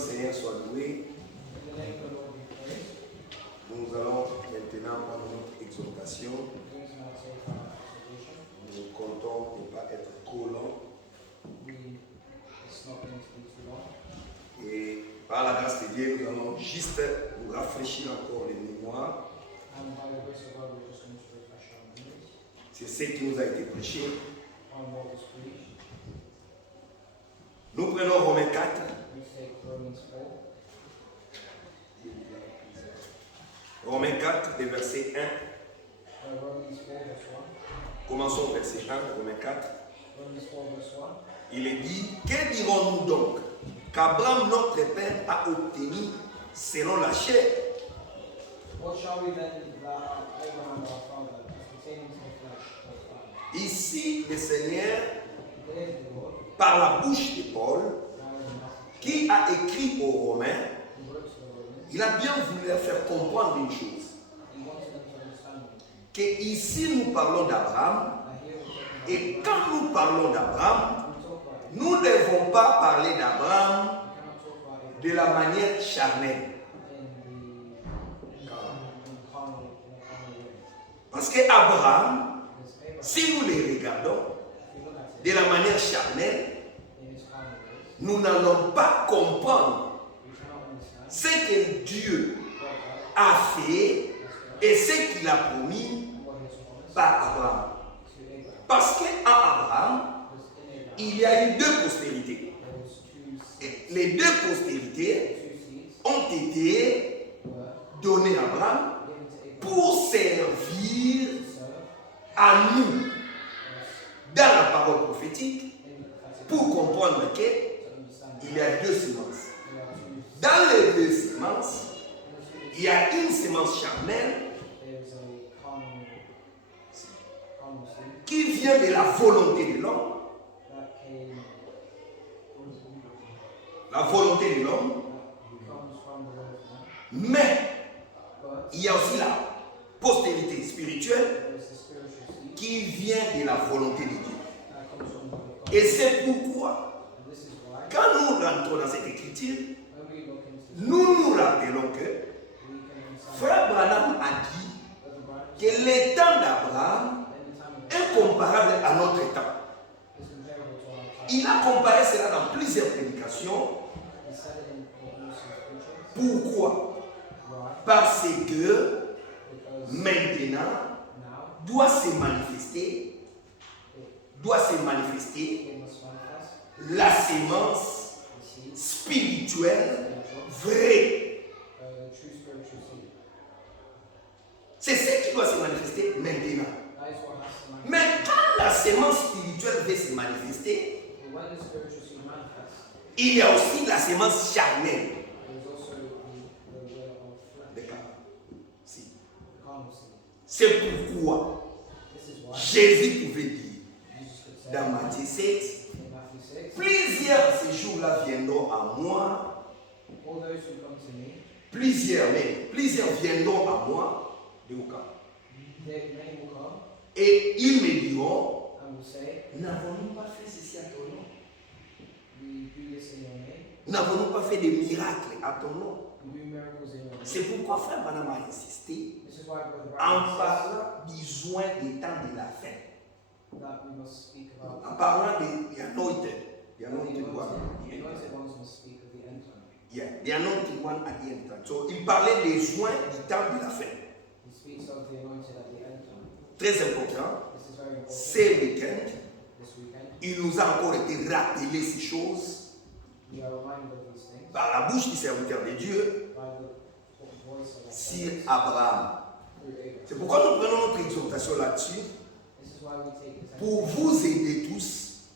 du Seigneur soit loué. Nous allons maintenant prendre notre exhortation. Nous comptons ne pas être trop long. Et par la grâce de Dieu, nous allons juste nous rafraîchir encore les mémoires. C'est ce qui nous a été prêché. Nous prenons Romains 4. Romains 4, des versets 1. Commençons au verset 1, Romains 4. Il est dit, que dirons-nous donc? Qu'Abraham, notre père, a obtenu selon la chair. Ici, le Seigneur, par la bouche de Paul, qui a écrit aux Romains, il a bien voulu leur faire comprendre une chose. Que ici, nous parlons d'Abraham, et quand nous parlons d'Abraham, nous ne devons pas parler d'Abraham de la manière charnelle. Parce qu'Abraham, si nous les regardons de la manière charnelle, nous n'allons pas comprendre ce que Dieu a fait et ce qu'il a promis par Abraham. Parce qu'en Abraham, il y a eu deux postérités. Et les deux postérités ont été données à Abraham pour servir à nous dans la parole prophétique pour comprendre qu'il y a deux semences. Dans les deux semences, il y a une semence charnelle qui vient de la volonté de l'homme. La volonté de l'homme. Mais il y a aussi la postérité spirituelle qui vient de la volonté de Dieu. Et c'est pourquoi, quand nous rentrons dans cette écriture, nous nous rappelons que Frère Branham a dit que le temps d'Abraham est comparable à notre temps. Il a comparé cela dans plusieurs prédications. Pourquoi? Parce que maintenant doit se manifester la sémence spirituelle vraie. C'est ce qui doit se manifester maintenant. Mais quand la sémence spirituelle veut se manifester, il y a aussi la sémence charnelle. C'est pourquoi Jésus pouvait dire dans Matthieu 7, plusieurs ces jours-là viendront à moi. Plusieurs viendront à moi de Oka. Et ils me diront, n'avons-nous pas fait ceci à ton nom? N'avons-nous pas fait des miracles à ton nom? C'est pourquoi Frère Branham a insisté en parlant du besoin des temps de la fin. En parlant des anointed. The anointed one at the end time. So, il parlait des soins du temps de la fin. Très important. C'est le week-end. Il nous a encore été rappelé ces choses par la bouche du serviteur de Dieu sur Abraham. C'est pourquoi nous prenons notre exhortation là-dessus pour vous aider tous,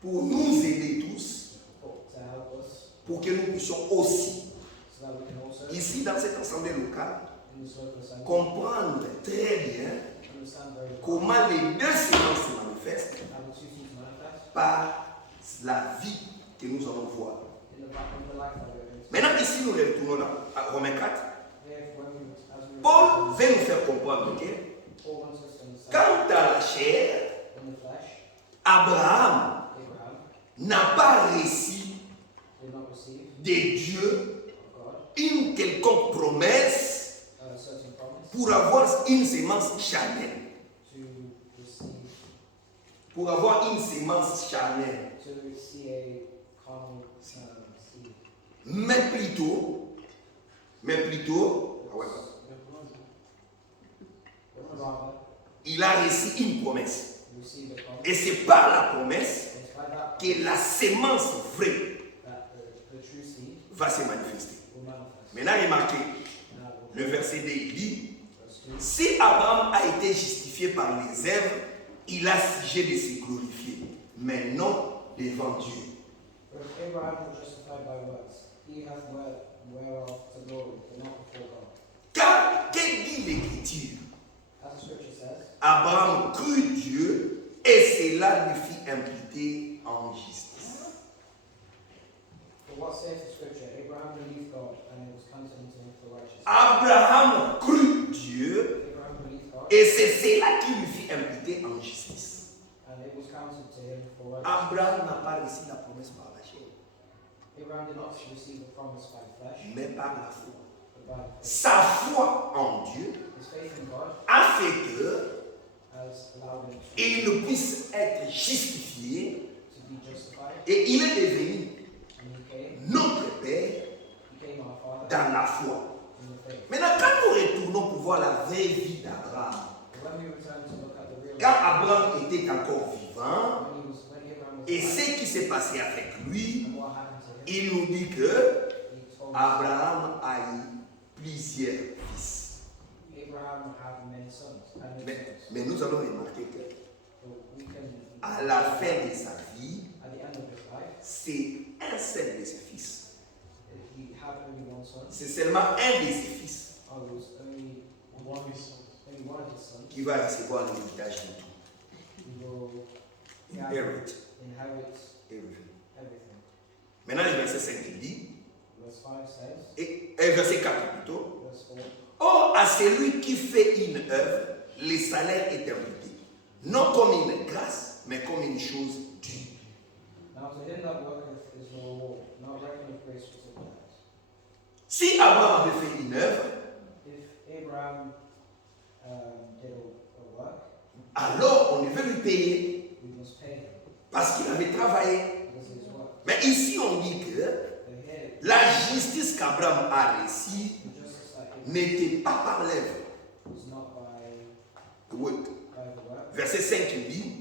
pour nous aider tous, pour que nous puissions aussi, ici dans cette assemblée locale, comprendre très bien comment les deux séances se manifestent par la vie que nous allons voir. Maintenant, ici, nous retournons à Romains 4. Paul veut nous faire comprendre que, quant à la chair, Abraham n'a pas reçu de Dieu une quelconque promesse pour avoir une sémence charnelle. Pour avoir une sémence charnelle. Mais plutôt, il a reçu une promesse. Et c'est par la promesse que la sémence vraie va se manifester. Maintenant, remarquez, le verset 2 dit, si Abraham a été justifié par les œuvres, il a sujet de se glorifier, mais non devant Dieu. Car, que dit l'Écriture? Abraham crut Dieu et cela lui fit imputer en justice. Abraham crut Dieu et c'est cela qui lui fit imputer en justice. Abraham n'a pas reçu la promesse par la chair, mais par la foi. Sa foi en Dieu a fait qu'il puisse être justifié et il est devenu notre Père dans la foi. Maintenant, quand nous retournons pour voir la vraie vie d'Abraham, quand Abraham était encore vivant, et ce qui s'est passé avec lui, il nous dit que Abraham a eu plusieurs fils. Mais nous allons remarquer que à la fin de sa vie, c'est un seul de ses fils. C'est seulement un de ses fils qui va recevoir l'héritage de tout. Inherit everything. Maintenant, le verset 5 dit, et verset 4 plutôt, or à celui qui fait une œuvre, le salaire est imputé, non comme une grâce, mais comme une chose due. Si Abraham avait fait une œuvre, alors on devait lui payer parce qu'il avait travaillé. Mais ici on dit que la justice qu'Abraham a reçue n'était pas par l'œuvre. Verset 5 dit,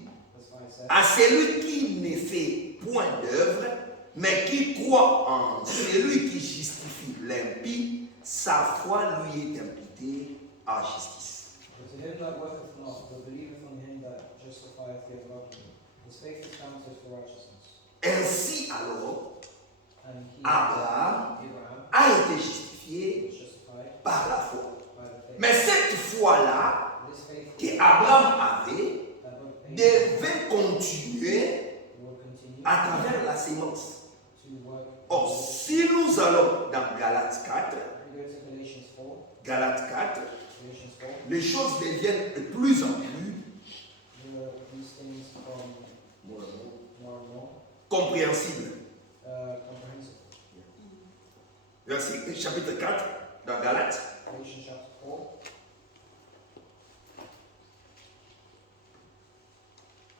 à celui qui ne fait point d'œuvre, mais qui croit en celui qui justifie l'impie, sa foi lui est imputée en justice. Ainsi alors, Abraham a été justifié par la foi. Mais cette foi-là qu'Abraham avait devait continuer à travers la sémence. Or, si nous allons dans Galates 4, les choses deviennent de plus en plus compréhensibles. Verset, chapitre 4 dans Galates.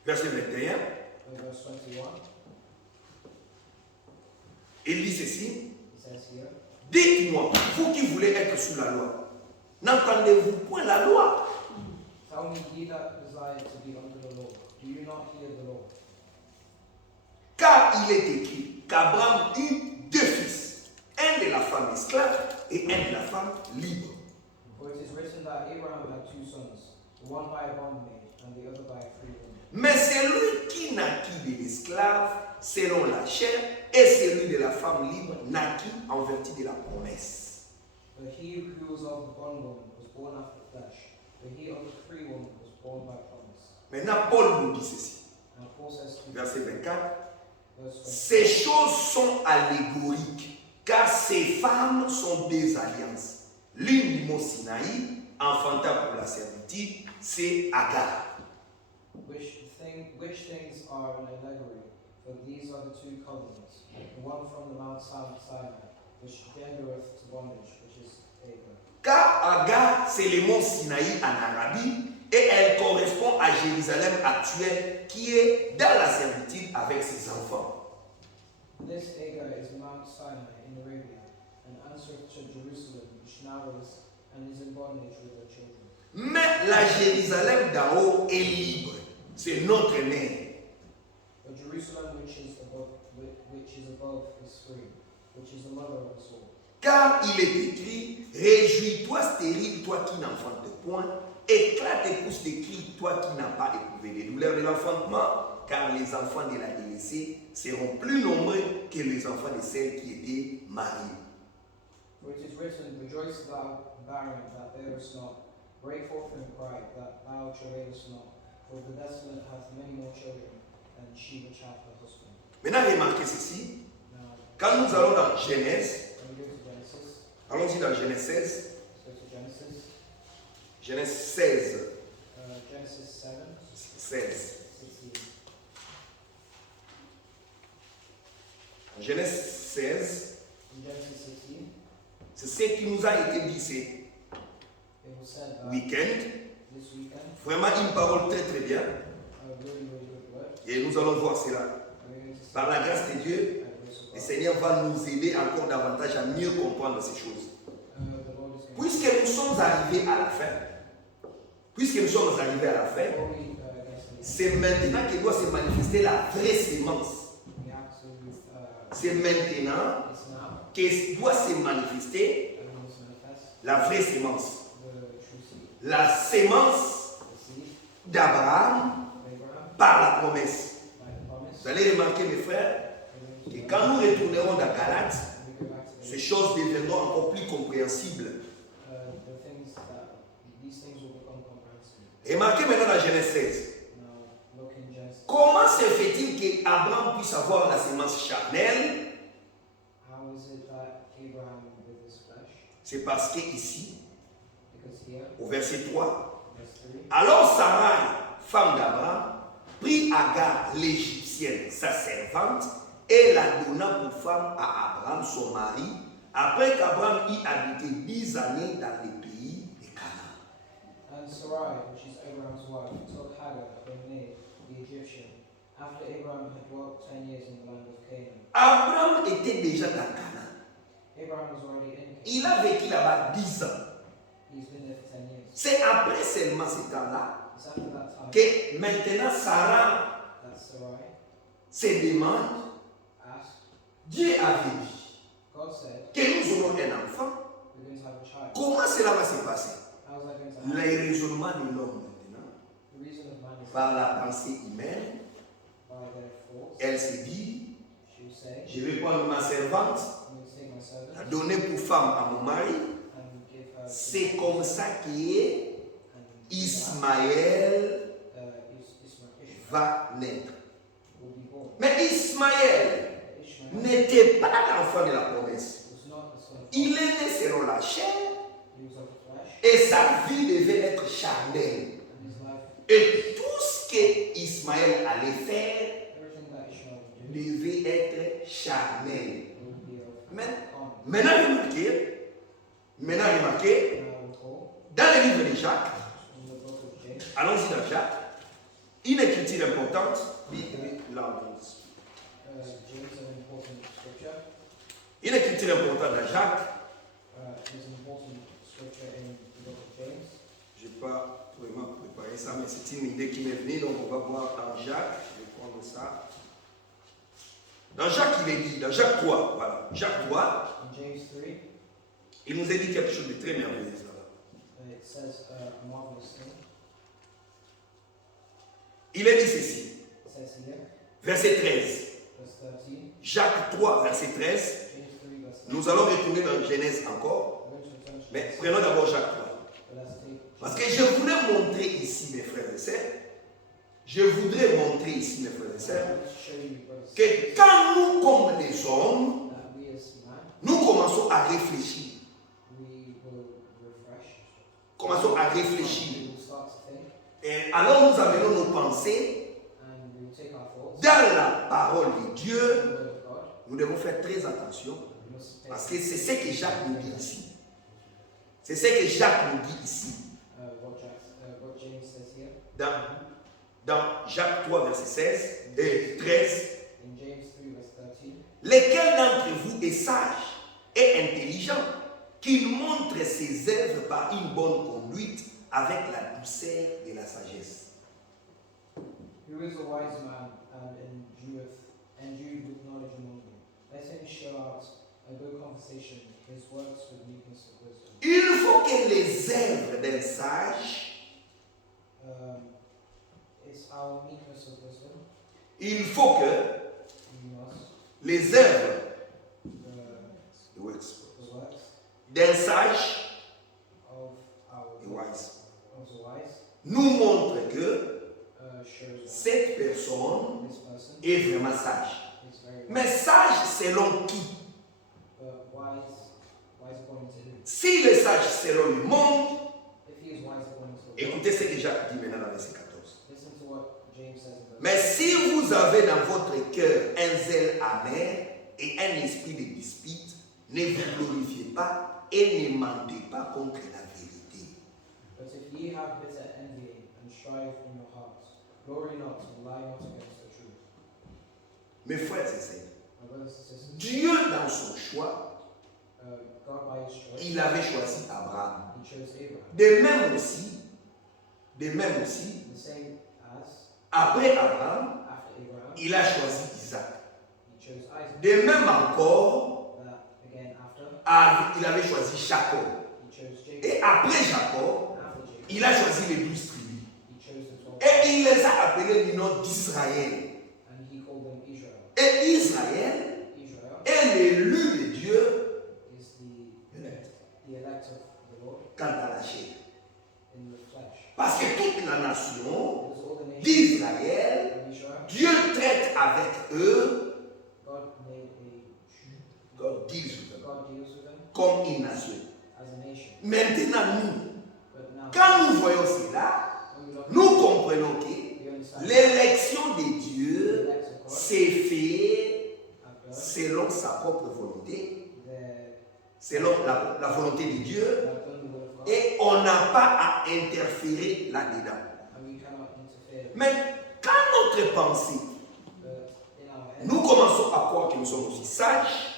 Verset 21. Il dit ceci. Dites-moi, vous qui voulez être sous la loi, n'entendez-vous point la loi? Car il est écrit qu'Abraham eut deux fils, un de la femme esclave et un de la femme libre. Mais celui qui naquit de l'esclave selon la chair et celui de la femme libre naquit en vertu de la promesse. Maintenant, Paul nous dit ceci. Verset 24. Ces choses sont allégoriques, car ces femmes sont des alliances. L'une du mont Sinaï, enfantin pour la servitude, c'est Agar. Which things are an allegory? For these are the two covenants, the one from the Mount Sinai, which gendereth to bondage, which is Agar. Car Agar, c'est le mont Sinaï en Arabie, et elle correspond à Jérusalem actuelle, qui est dans la servitude avec ses enfants. This Agar is Mount Sinai in Arabia, and answereth to Jerusalem, which now is, and is in bondage with her children. Mais la Jérusalem d'en haut est libre. C'est notre mère. But Jerusalem, which is above, is free, which is the mother of us all. Car il est écrit, réjouis-toi stérile, toi qui n'enfantes point, éclate et pousse des cris, toi qui n'as pas éprouvé les douleurs de l'enfantement, car les enfants de la délaissée seront plus nombreux que les enfants de celles qui étaient mariées. For it is written, rejoice thou barren that bearest not, break forth in pride that thou travailest not, for the desolate hath many more children than she which hath a husband. Maintenant, remarquez ceci. Now, Quand nous allons dans Genèse, when we go to Genesis, allons-y dans Genèse 16. let's go to Genesis. Genèse 16. Genesis 7, 16. 16. Genèse 16, In Genesis 16, c'est ce qui nous a été dit ce it was said that week-end. this weekend, Vraiment une parole très très bien. a really, really good word. Et nous allons voir cela. And we're going to see Par la grâce de Dieu, by the grace of le God. Seigneur va nous aider encore davantage à mieux comprendre ces choses. The Lord is going Puisque nous sommes arrivés à la fin, puisque nous sommes arrivés à la fin, before we get to the c'est maintenant que doit se manifester la vraie sémence. we have to, C'est maintenant it's now, que doit se manifester and we must manifest la vraie sémence. the true seed, La sémence the seed d'Abraham of Abraham, par la promesse. by the promise. Vous allez remarquer, mes frères, que quand nous retournerons dans Galates, When we go back to ces choses deviendront encore plus compréhensibles. the things that, these things will become comprehensible. Remarquez maintenant dans Genèse 16. Now, look in Genesis. Comment se fait-il qu'Abraham puisse avoir la sémence charnelle? How is it that Abraham with his flesh? C'est parce que ici, Because here, au verset 3, verse 3, alors Sarai, femme d'Abraham, prit Agar l'Égyptienne, sa servante, et la donna pour femme à Abraham, son mari, après qu'Abraham y habité 10 années dans le pays de Canaan. and Sarai, which is Abraham's wife, took Hagar, her maid, the Egyptian, after Abraham had dwelt 10 years in the land of Canaan. Abraham était déjà dans Canaan. Abraham was already in Canaan. Il a vécu là-bas 10 ans. He's been there for 10 years. C'est après seulement ce temps-là It's after that time que maintenant Sarah that Sarai se demande, asked, Dieu avait dit God said, que nous aurons un enfant. we're going to have a child. Comment cela va se passer? How is that going to happen? Les raisonnements de l'homme maintenant, The reason of man is par la pensée humaine, by their faults. elle se dit, She will say, je vais prendre ma servante, I'm going to take my servant la donner pour femme à mon mari. and give her C'est comme ça qu'Ismaël and Ismael va naître. will be born. Mais Ismaël Ishmael n'était pas l'enfant de la promesse. was not the son of Il est né selon la chair He was of the flesh, et sa vie devait être charnelle. and his life, Et tout ce que Ismaël allait faire everything that Ishmael would do, devait être charnel. would be of Amen. common. Maintenant remarquez, Now we call dans le livre de Jacques, in the book of James, allons-y dans Jacques, une écriture importante, James, an important scripture, une écriture importante dans Jacques, is an important scripture in the book of James. je n'ai pas vraiment préparé ça, mais c'est une idée qui m'est venue, donc on va voir dans Jacques, je vais prendre ça. Dans Jacques, il est dit, dans Jacques 3, voilà, Jacques 3, In James 3, il nous a dit quelque chose de très merveilleux là-bas. it says a marvelous thing. Il est dit ceci, It says here, verset 13, verse 13, Jacques 3, verset 13, James 3, verse 13. nous allons retourner dans Genèse encore, We're going to return to mais Genesis, prenons d'abord Jacques 3. but let's take Parce que je voulais montrer ici, mes frères et sœurs, je voudrais montrer ici, mes frères et sœurs, Let's show you, brothers, que quand nous, comme des hommes, that we as man, nous commençons à réfléchir, we will refresh. commençons à réfléchir, We will start to think, et alors nous amenons nos pensées and we will take our thoughts dans la parole de Dieu, the word of God, nous devons faire très attention we must pay parce que c'est ce que Jacques nous dit ici. C'est ce que Jacques nous dit ici. what James says here. Dans Jacques 3, verset 16 et 13. In James 3, verse 13. Lequel d'entre vous est sage et intelligent, qu'il montre ses œuvres par une bonne conduite avec la douceur de la sagesse. Who is a wise man and endued with knowledge among you? Let him show out a good conversation, his works with meekness of wisdom. Il faut que les œuvres d'un sage, It's our meekness of wisdom. il faut que We must les œuvres the works d'un sage of et wise of the wise nous montrent que shows cette personne this person est vraiment sage. is very Mais sage selon qui? but wise according to who? Si le sage selon le monde, If he is wise according to the écoutez ce que Jacques dit maintenant dans le verset 14. listen to what James says in verse Mais si vous avez dans votre cœur un zèle amer et un esprit de dispute, ne vous glorifiez pas et ne mentez pas contre la vérité. But if ye have bitter envy and strife in your hearts, glory not and lie not against the truth. Mes frères et sœurs, My brothers and sisters, Dieu dans son choix, God by his choice, il avait choisi Abraham. he chose Abraham. De même aussi, The same as après Abraham, after Abraham, il a choisi Isaac. he chose Isaac. De même encore, That again il avait choisi Jacob. he chose Jacob. Et après Jacob, After Jacob, il a choisi les 12 tribus. he chose the 12 Et il les a appelés du nom d'Israël. and he called them Israel. Et Israël Israel est l'élu de Dieu is the elect of the Lord quant à la chair. in the flesh. Parce que toute la nation Because all the nations d'Israël, of Israel, Dieu traite avec eux, God made God deals with them, God deals with them comme une nation. as a nation. Maintenant, nous, But now, quand nous voyons cela, when we look nous comprenons que we understand l'élection de the Dieu elect of God s'est faite have God, selon sa propre volonté, they selon la volonté de Dieu, have done the will of God, et on n'a pas à interférer là-dedans. and we cannot interfere. Mais quand notre pensée, But in our head, nous commençons à croire que nous sommes aussi sages,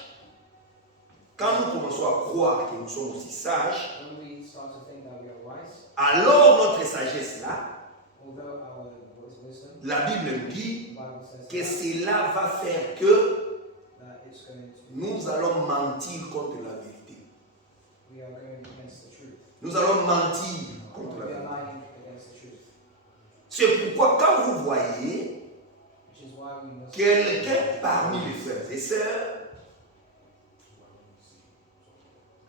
quand nous commençons à croire que nous sommes aussi sages, when we start to think that we are wise, alors notre sagesse là, although our wisdom, la Bible nous the dit Bible says que cela va faire que that it's going to nous allons mentir contre la vérité. we are going against the truth. Nous allons mentir contre We la are vérité. lying against the truth. C'est pourquoi quand vous voyez Which is why we must quelqu'un parmi les frères et sœurs,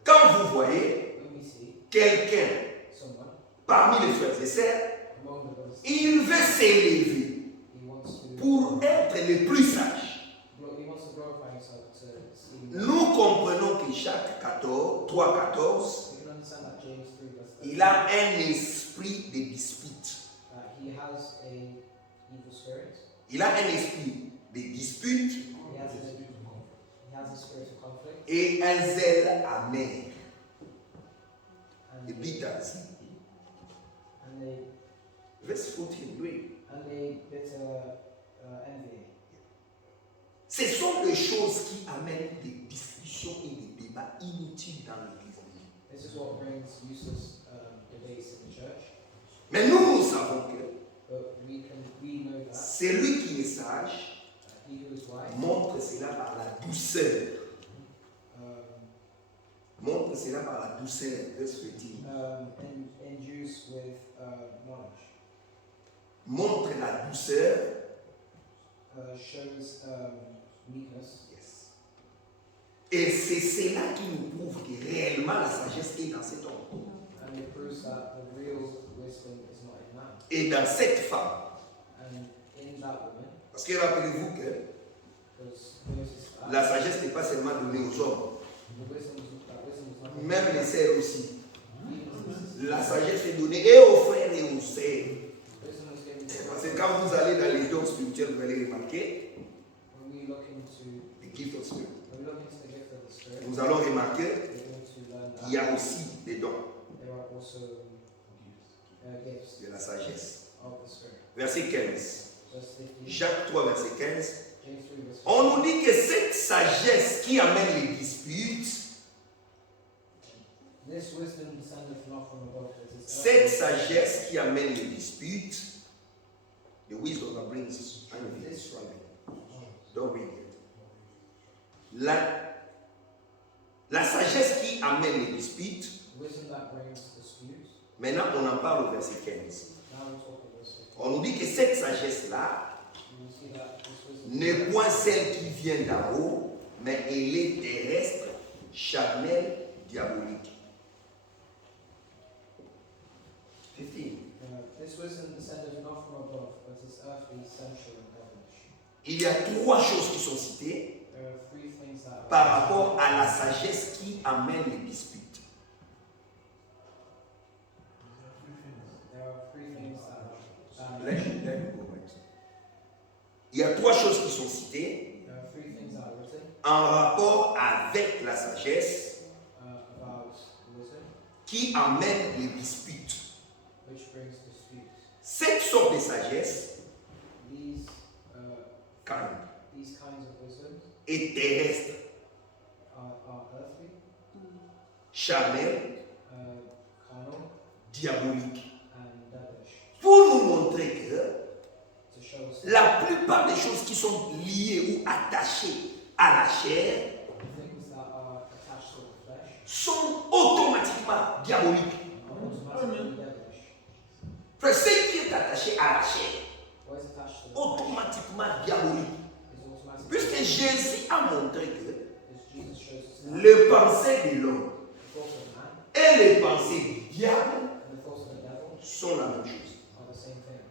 quand vous voyez when we see quelqu'un someone parmi les frères et sœurs, among the brothers, il veut s'élever he wants to pour être le plus sage. he wants to glorify himself to see. Nous comprenons que Jacques 14, 3, 14, We can understand that James 3 verse 13, il a un esprit de dispute. that he has a evil spirit. Il a un esprit de dispute He has a spirit of conflict et un zèle amer and et bitter. and a Verse 14, oui. bitter envy. Ce sont des choses qui amènent des discussions et des débats inutiles dans l'église. This is what brings useless debates in the church. Mais nous savons que But we know that celui qui est sage he who is wise montre cela par la douceur. Montre cela par la douceur. Verse 15. endues with knowledge. Montre la douceur. Shows meekness. Yes. Et c'est cela qui nous prouve que réellement la sagesse est dans cet homme. And it proves that the real wisdom is not in man. Et dans cette femme. And in that woman, Parce que rappelez-vous que because notice that la sagesse n'est pas seulement donnée aux hommes, the wisdom is not même les sœurs aussi. even to the sisters. La sagesse est donnée et aux frères et aux sœurs. Wisdom is given Parce to que quand vous allez dans les dons spirituels, spirituel, vous allez remarquer when we look into the gift of spirit. when we look into the gift of the Spirit, Nous allons remarquer we're going to learn qu'il y a that aussi des dons there are also gifts de la sagesse. of the Spirit. Verset 15. Verse 15, Jacques 3, verset 15. James 3, verse 15. On nous dit que cette sagesse qui amène les disputes, This wisdom descendeth not from above, but is cette sagesse qui amène les disputes, the wisdom that brings envy and struggling. Don't read it. La sagesse qui amène les disputes, wisdom that brings disputes. maintenant on en parle au verset 15. Now we talk about this. On nous dit que cette sagesse-là You see that this wisdom n'est point celle qui vient d'en haut, mais elle est terrestre, charnelle, diabolique. 15. this wisdom descended not from above, but is earthly, sensual, and devilish. Il y a trois choses qui sont citées There are three things that are par rapport à la sagesse qui amène les disputes. There are three things that are Il y a trois choses qui sont citées there are three things that are written en rapport avec la sagesse about wisdom, qui amène les disputes. which brings disputes. Cette sorte de sagesse, These these kinds of wisdom est terrestre, are earthly, charnelle, carnal, diabolique. and devilish. Pour nous montrer que To show us la plupart des choses qui sont liées ou attachées à la chair the things that are attached to the flesh sont automatiquement diaboliques. are automatically devilish. Frère, ce qui est attaché à la chair, What is attached to the flesh automatiquement diabolique. is automatically Puisque Jésus a montré que As Jesus shows us that les pensées de l'homme the thoughts of man et les pensées du diable and the thoughts of the devil sont la même chose. are the same thing.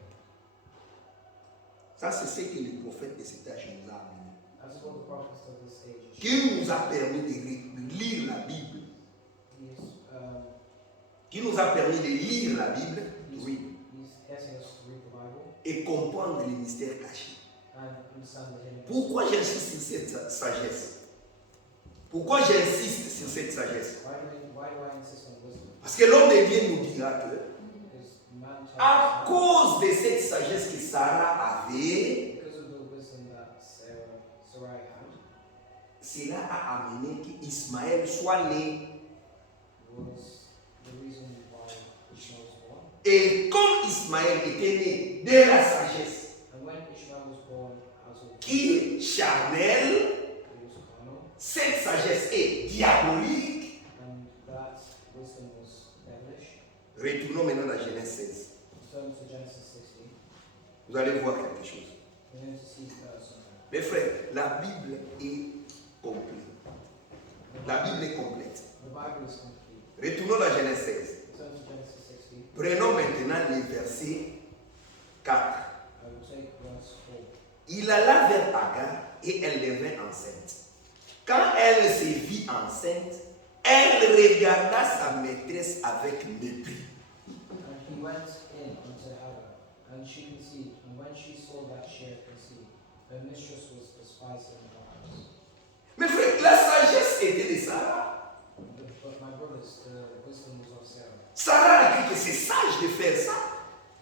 Ça, c'est ce que le prophète de cet âge nous a amené. That is what the prophets of this age is. Qui nous a permis de lire la Bible. Qui nous a permis de lire la Bible, oui, He's getting us to read the Bible et comprendre les mystères cachés. and understand the hidden mysteries. Pourquoi j'insiste sur cette sagesse? Pourquoi j'insiste sur cette sagesse? Why do I insist on wisdom? Parce que l'homme de Dieu nous dira que Because man tells à us cause de cette sagesse que Sarah avait, because of the wisdom that Sarai had, cela a amené qu'Ismaël soit né. was the reason why Ishmael was born. Et comme Ismaël était né de la sagesse, And when Ishmael was born out of qui est charnelle, he was carnal, cette sagesse est diabolique. and that wisdom was devilish. Retournons maintenant à Genèse 16. Turn to Genesis 16. Vous allez voir quelque chose. We're going to see something. Mes frères, la Bible est complète. La Bible est complète. The Bible is complete. Retournons à Genèse 16. Turn to Genesis 16. Prenons maintenant les versets 4. I will take verse 4. Il alla vers Agar et elle devint enceinte. Quand elle se vit enceinte, elle regarda sa maîtresse avec mépris. And he went in unto Hagar, and she conceived. And when she saw that she had conceived, her mistress was despised in her house. Mes frères, la sagesse était de Sarah. But my brothers, the wisdom was of Sarah. Sarah a dit que c'est sage de faire ça.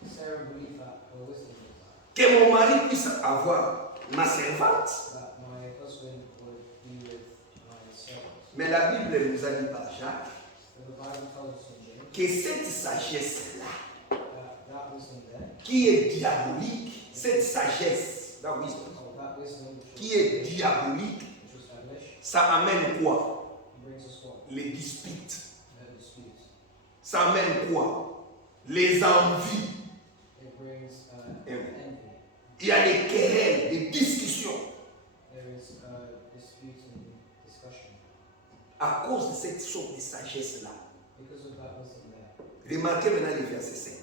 Sarah believed that her wisdom was that, Que mon mari puisse avoir ma servante. that my husband would be with my servant. Mais la Bible nous a dit par Jacques But the Bible tells us in James que cette sagesse-là, that wisdom there, qui est diabolique, cette sagesse, that wisdom, that wisdom qui est diabolique, which was devilish, ça amène quoi? brings us what? Les disputes. The disputes. Ça amène quoi? Les envies. It brings Amen. envy. Il y a des querelles, des discussions. There is dispute and discussion. À cause de cette sorte de sagesse-là. Because of that wisdom there. Remarquez maintenant le verset 5.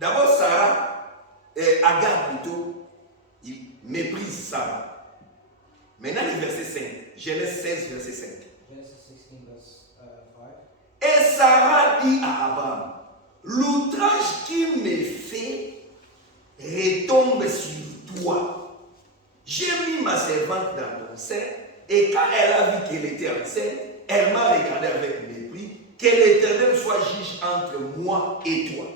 D'abord, Sarah, Agar plutôt, il méprise Sarah. Maintenant, le verset 5. Genèse 16, verset 5. Genesis 16 verse 5. Et Sarah dit à Abraham, l'outrage qui me fait retombe sur toi. Et quand elle a vu qu'elle était enceinte, elle m'a regardé avec mépris. Que l'Éternel soit juge entre moi et toi.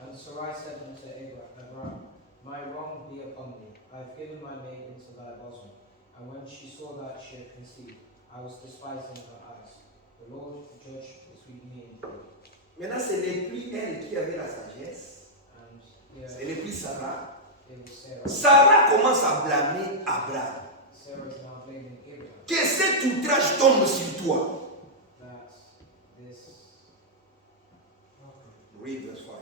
And Sarai said unto Abraham, My wrong be upon thee. I have given my maid into thy bosom. And when she saw that she had conceived, I was despised in her eyes. The Lord judge between me and thee. Maintenant, ce n'est plus elle qui avait la sagesse. And Ce n'est plus Sarah. it was Sarah. Sarah commence à blâmer Abraham. Sarah is now blaming Abraham Que cet outrage tombe sur toi. that this Read verse 5.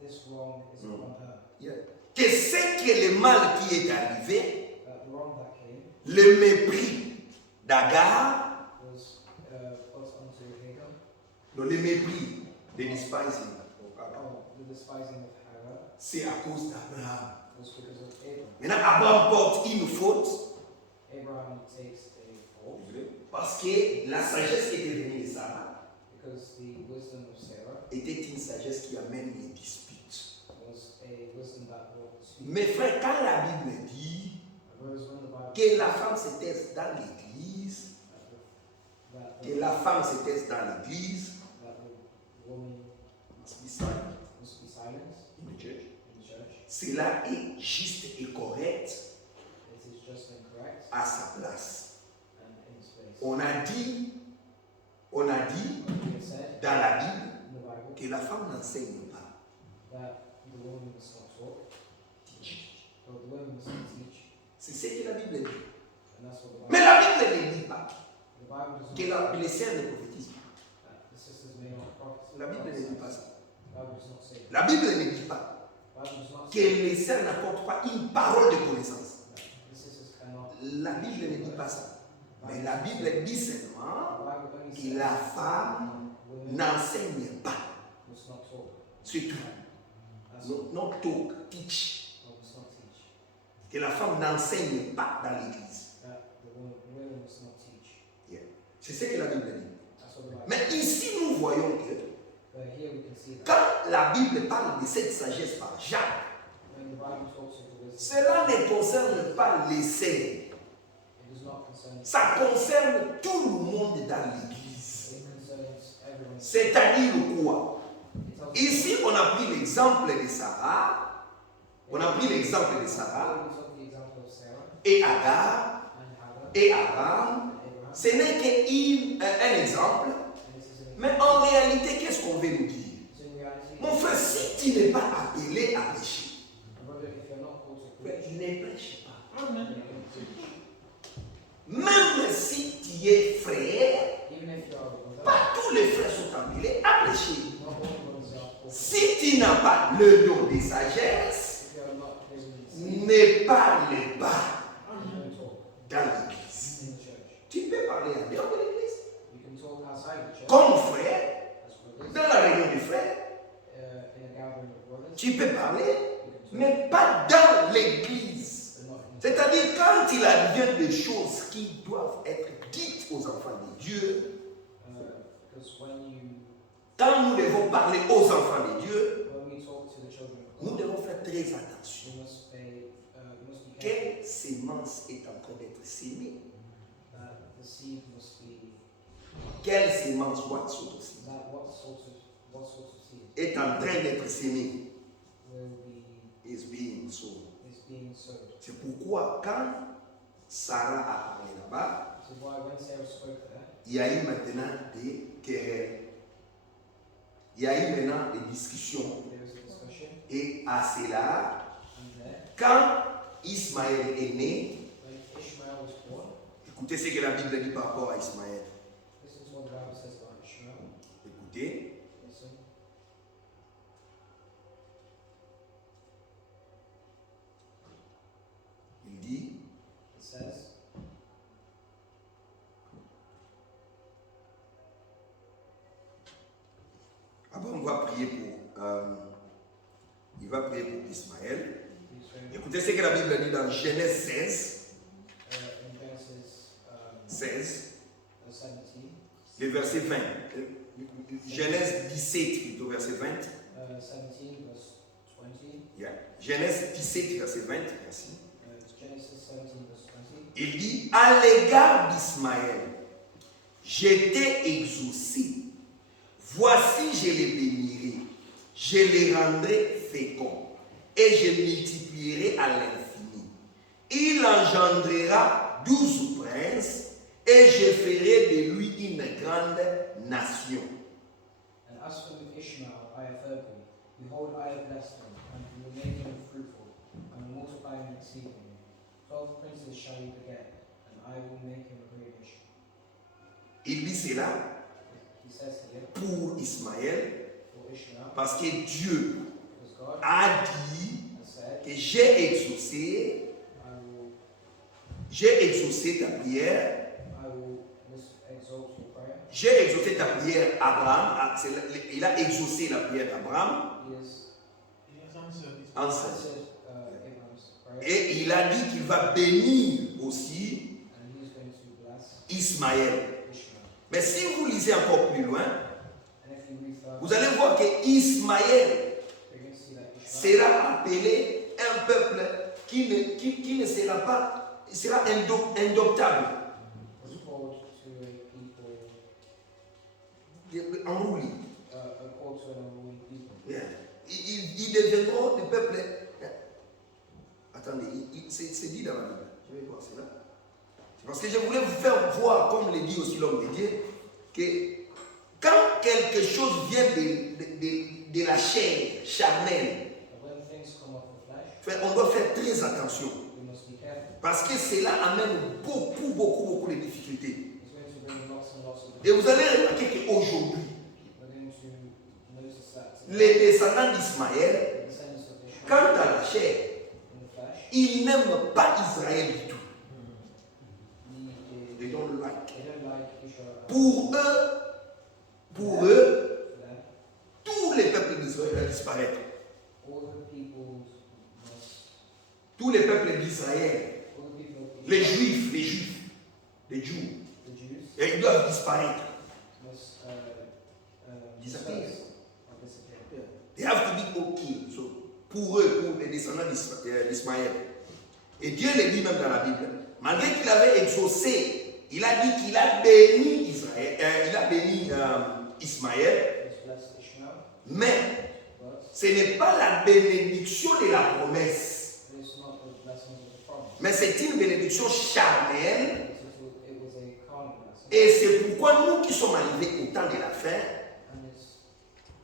this wrong is upon her. Yeah. Que c'est que le mal qui est arrivé, That the wrong that came le mépris d'Agar, was put onto Hagar. le mépris de despising of Agar, Oh, the despising of Hagar c'est à cause d'Abraham. was because of Abraham. Maintenant, Abraham porte une faute Abraham takes a fault parce que la sagesse qui était venue de Sarah because the wisdom of Sarah était une sagesse qui amène les disputes. was a wisdom that brought dispute. Mes frères, quand la Bible dit Whereas when the Bible que la femme se taise dans l'église, that que la femme se taise dans l'église, the woman must be silent must be silent in the church. in the church, Cela est juste et correct it is just and correct à sa place. and in its place. On a dit It said dans la Bible in the Bible que la femme n'enseigne pas. that the woman must not talk, or the woman must not teach, C'est ce que la Bible dit. and that's what the Bible. Mais la Bible ne dit pas The Bible does que not. les sœurs ne prophétisent pas. The sisters may not prophesy. La Bible ne dit pas ça. The Bible does not say that. La Bible ne dit pas The Bible does not que say les sœurs n'apportent pas une parole de connaissance. that the sisters cannot. La Bible ne dit pas ça. Mais la Bible dit seulement The Bible only que says la femme women n'enseigne pas. must not talk. C'est tout. That's all. Non talk, teach. Or must not teach. Que la femme n'enseigne pas dans l'église. That the women must not teach. C'est ce que la Bible dit. That's what the Bible. Mais ici, nous voyons que But here we can see that quand la Bible parle de cette sagesse par Jacques, when the Bible talks of the wisdom, cela ne concerne pas les sœurs. it does not concern. Ça concerne tout le monde dans l'église. It concerns everyone. C'est-à-dire quoi? It tells Ici, on a pris l'exemple de Sarah. On a pris l'exemple de Sarah We took the example of Sarah et Agar and Hagar et Abraham. and Abraham. Ce n'est qu'un exemple. And this is an Mais en réalité, qu'est-ce qu'on veut nous dire? So in reality, Mon frère, si tu n'es pas appelé à pécher, my brother, if you're not called to frère, preach, ne prêche pas. you don't preach. Même si tu es frère, Even if you are a brother, pas tous les frères sont appelés à prêcher. not all brothers are called. Si tu n'as pas le don de sagesse, If you are not present ne parle pas don't talk dans l'église. in the church. Tu peux parler en dehors de l'église. You can talk outside the church Comme frère, as brothers, dans la réunion des frères, in a gathering of brothers. tu peux parler, You can talk, mais pas dans l'église. but not in the C'est-à-dire quand il advient des choses qui doivent être dites aux enfants de Dieu, because when quand nous devons parler aux enfants de Dieu, we talk to the children of nous God, devons faire très attention. we must be careful Quelle sémence est en train d'être sémée? that the seed must be Quelle sémence, what sort of seed, that what sort of seed est en train d'être sémée? will be Is being sown. is being sowed. C'est pourquoi quand Sarah a parlé là-bas, This is why when Sarah spoke there, il y a eu maintenant des querelles. Il y a eu maintenant des discussions. there was a discussion, Et à cela, and there, quand Ismaël est né, when Ishmael was born, écoutez ce que la Bible dit par rapport à Ismaël. listen to what the Bible says about Ishmael. Écoutez, Listen. il dit, It says, avant on va prier pour, il va prier pour Ismaël. please read, Écoutez ce que la Bible dit dans Genèse 16, in Genesis 16, 17, le verset 20. Genèse 17, plutôt verset 20. 17 verse 20, Yeah. Genèse 17, verset 20, merci. Genesis 17 verse 20. Il dit, à l'égard d'Ismaël, j'étais exaucé. Voici, je les bénirai, je les rendrai féconds et je multiplierai à l'infini. Il engendrera 12 princes et je ferai de lui une grande nation. And as for with Ishmael, I have heard thee. Behold, I have blessed him, and will make him fruitful, and will multiply him exceedingly. 12 princes shall he beget, and I will make him a great nation. Il dit cela He says here, pour Ismaël for Ishmael, parce que Dieu because God a dit has said, que j'ai exaucé ta prière. I will exalt your prayer. J'ai exaucé ta prière, Abraham. Il a exaucé la prière d'Abraham. He has Answered. answered Abraham's prayer, Et il a dit qu'il va bénir aussi and he is going to bless Ismaël. Ishmael. Mais si vous lisez encore plus loin, And if you read further, vous allez voir que Ismaël you're going to see that Ishmael sera appelé un peuple qui ne sera pas, sera indoctable, was called to a people, enroulé. called to an unruly people. Bien. Ils deviendront des peuples. Attendez, c'est dit dans la Bible. Je vais voir cela. C'est parce que je voulais vous faire voir, comme le dit aussi l'homme de Dieu, que quand quelque chose vient de la chair charnelle, But when things come off the flesh, on doit faire très attention. we must be careful. Parce que cela amène beaucoup de difficultés. It's going to bring lots and lots of Et vous allez remarquer qu'aujourd'hui, We're going to notice that les descendants d'Ismaël, the descendants of Ishmael quant à la chair, in the flesh, ils n'aiment pas Israël du tout. they They don't like. don't like Israel. Pour eux, For them, tous les peuples d'Israël vont disparaître. all the people must, Tous les peuples d'Israël, all the people of les Israel, Juifs, les Jews, the Jews et ils doivent disparaître. must Disappear. disperse or disappear. They have to be okay. So, pour eux, pour les descendants d'Ismaël. Et Dieu le dit même dans la Bible, malgré qu'il avait exaucé, il a dit qu'il a béni Israël, il a béni Ismaël, He has blessed Ishmael, mais but ce n'est pas la bénédiction de la promesse, it is not the blessing of the promise. mais c'est une bénédiction charnelle. It was a carnal blessing. Et c'est pourquoi nous qui sommes arrivés au temps de la fin,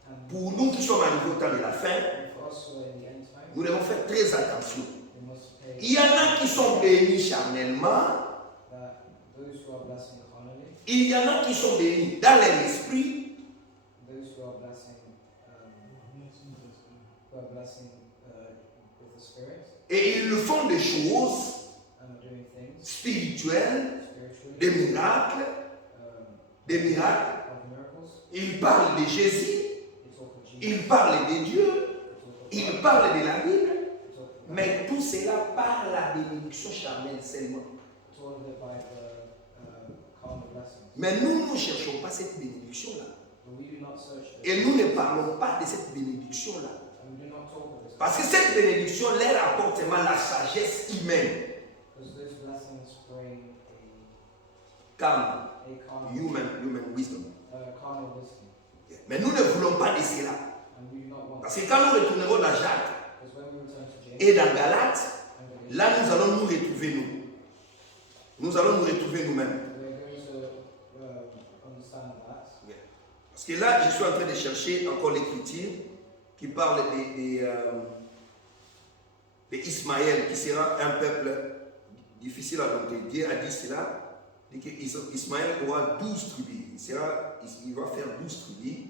And pour nous qui sommes arrivés au temps de la fin, for us who are in the end time, nous devons faire très attention. we must pay Il y en a qui sont bénis charnellement, that those who are blessing carnally, il y en a qui sont bénis dans leur esprit, those who are blessing with the Spirit, et ils le font des choses and are doing things spirituelles, spiritually, des miracles, des miracles. of miracles. Ils parlent de Jésus, They talk of Jesus. ils parlent de Dieu, They ils parlent de la Bible, talk of mais tout cela par la bénédiction charnelle seulement. it's all of it by the carnal blessings. Mais nous ne cherchons pas cette bénédiction-là. But we do not search this, Et nous ne parlons pas de cette bénédiction-là. and we do not talk of this, Parce que cette bénédiction leur apporte seulement la sagesse humaine. because those blessings bring Comme a carnal human wisdom. carnal wisdom, Mais nous ne voulons pas de cela. and we do not want Parce que quand nous retournerons dans Jacques because when we return to James et dans Galates, and là nous allons nous retrouver nous. Nous allons nous retrouver nous-mêmes. we're going to understand that. Parce que là, je suis en train de chercher encore l'écriture qui parle d'Ismaël, qui sera un peuple difficile à dompter. Dieu a dit cela, dit qu'Ismaël aura 12 tribus. Il va faire 12 tribus.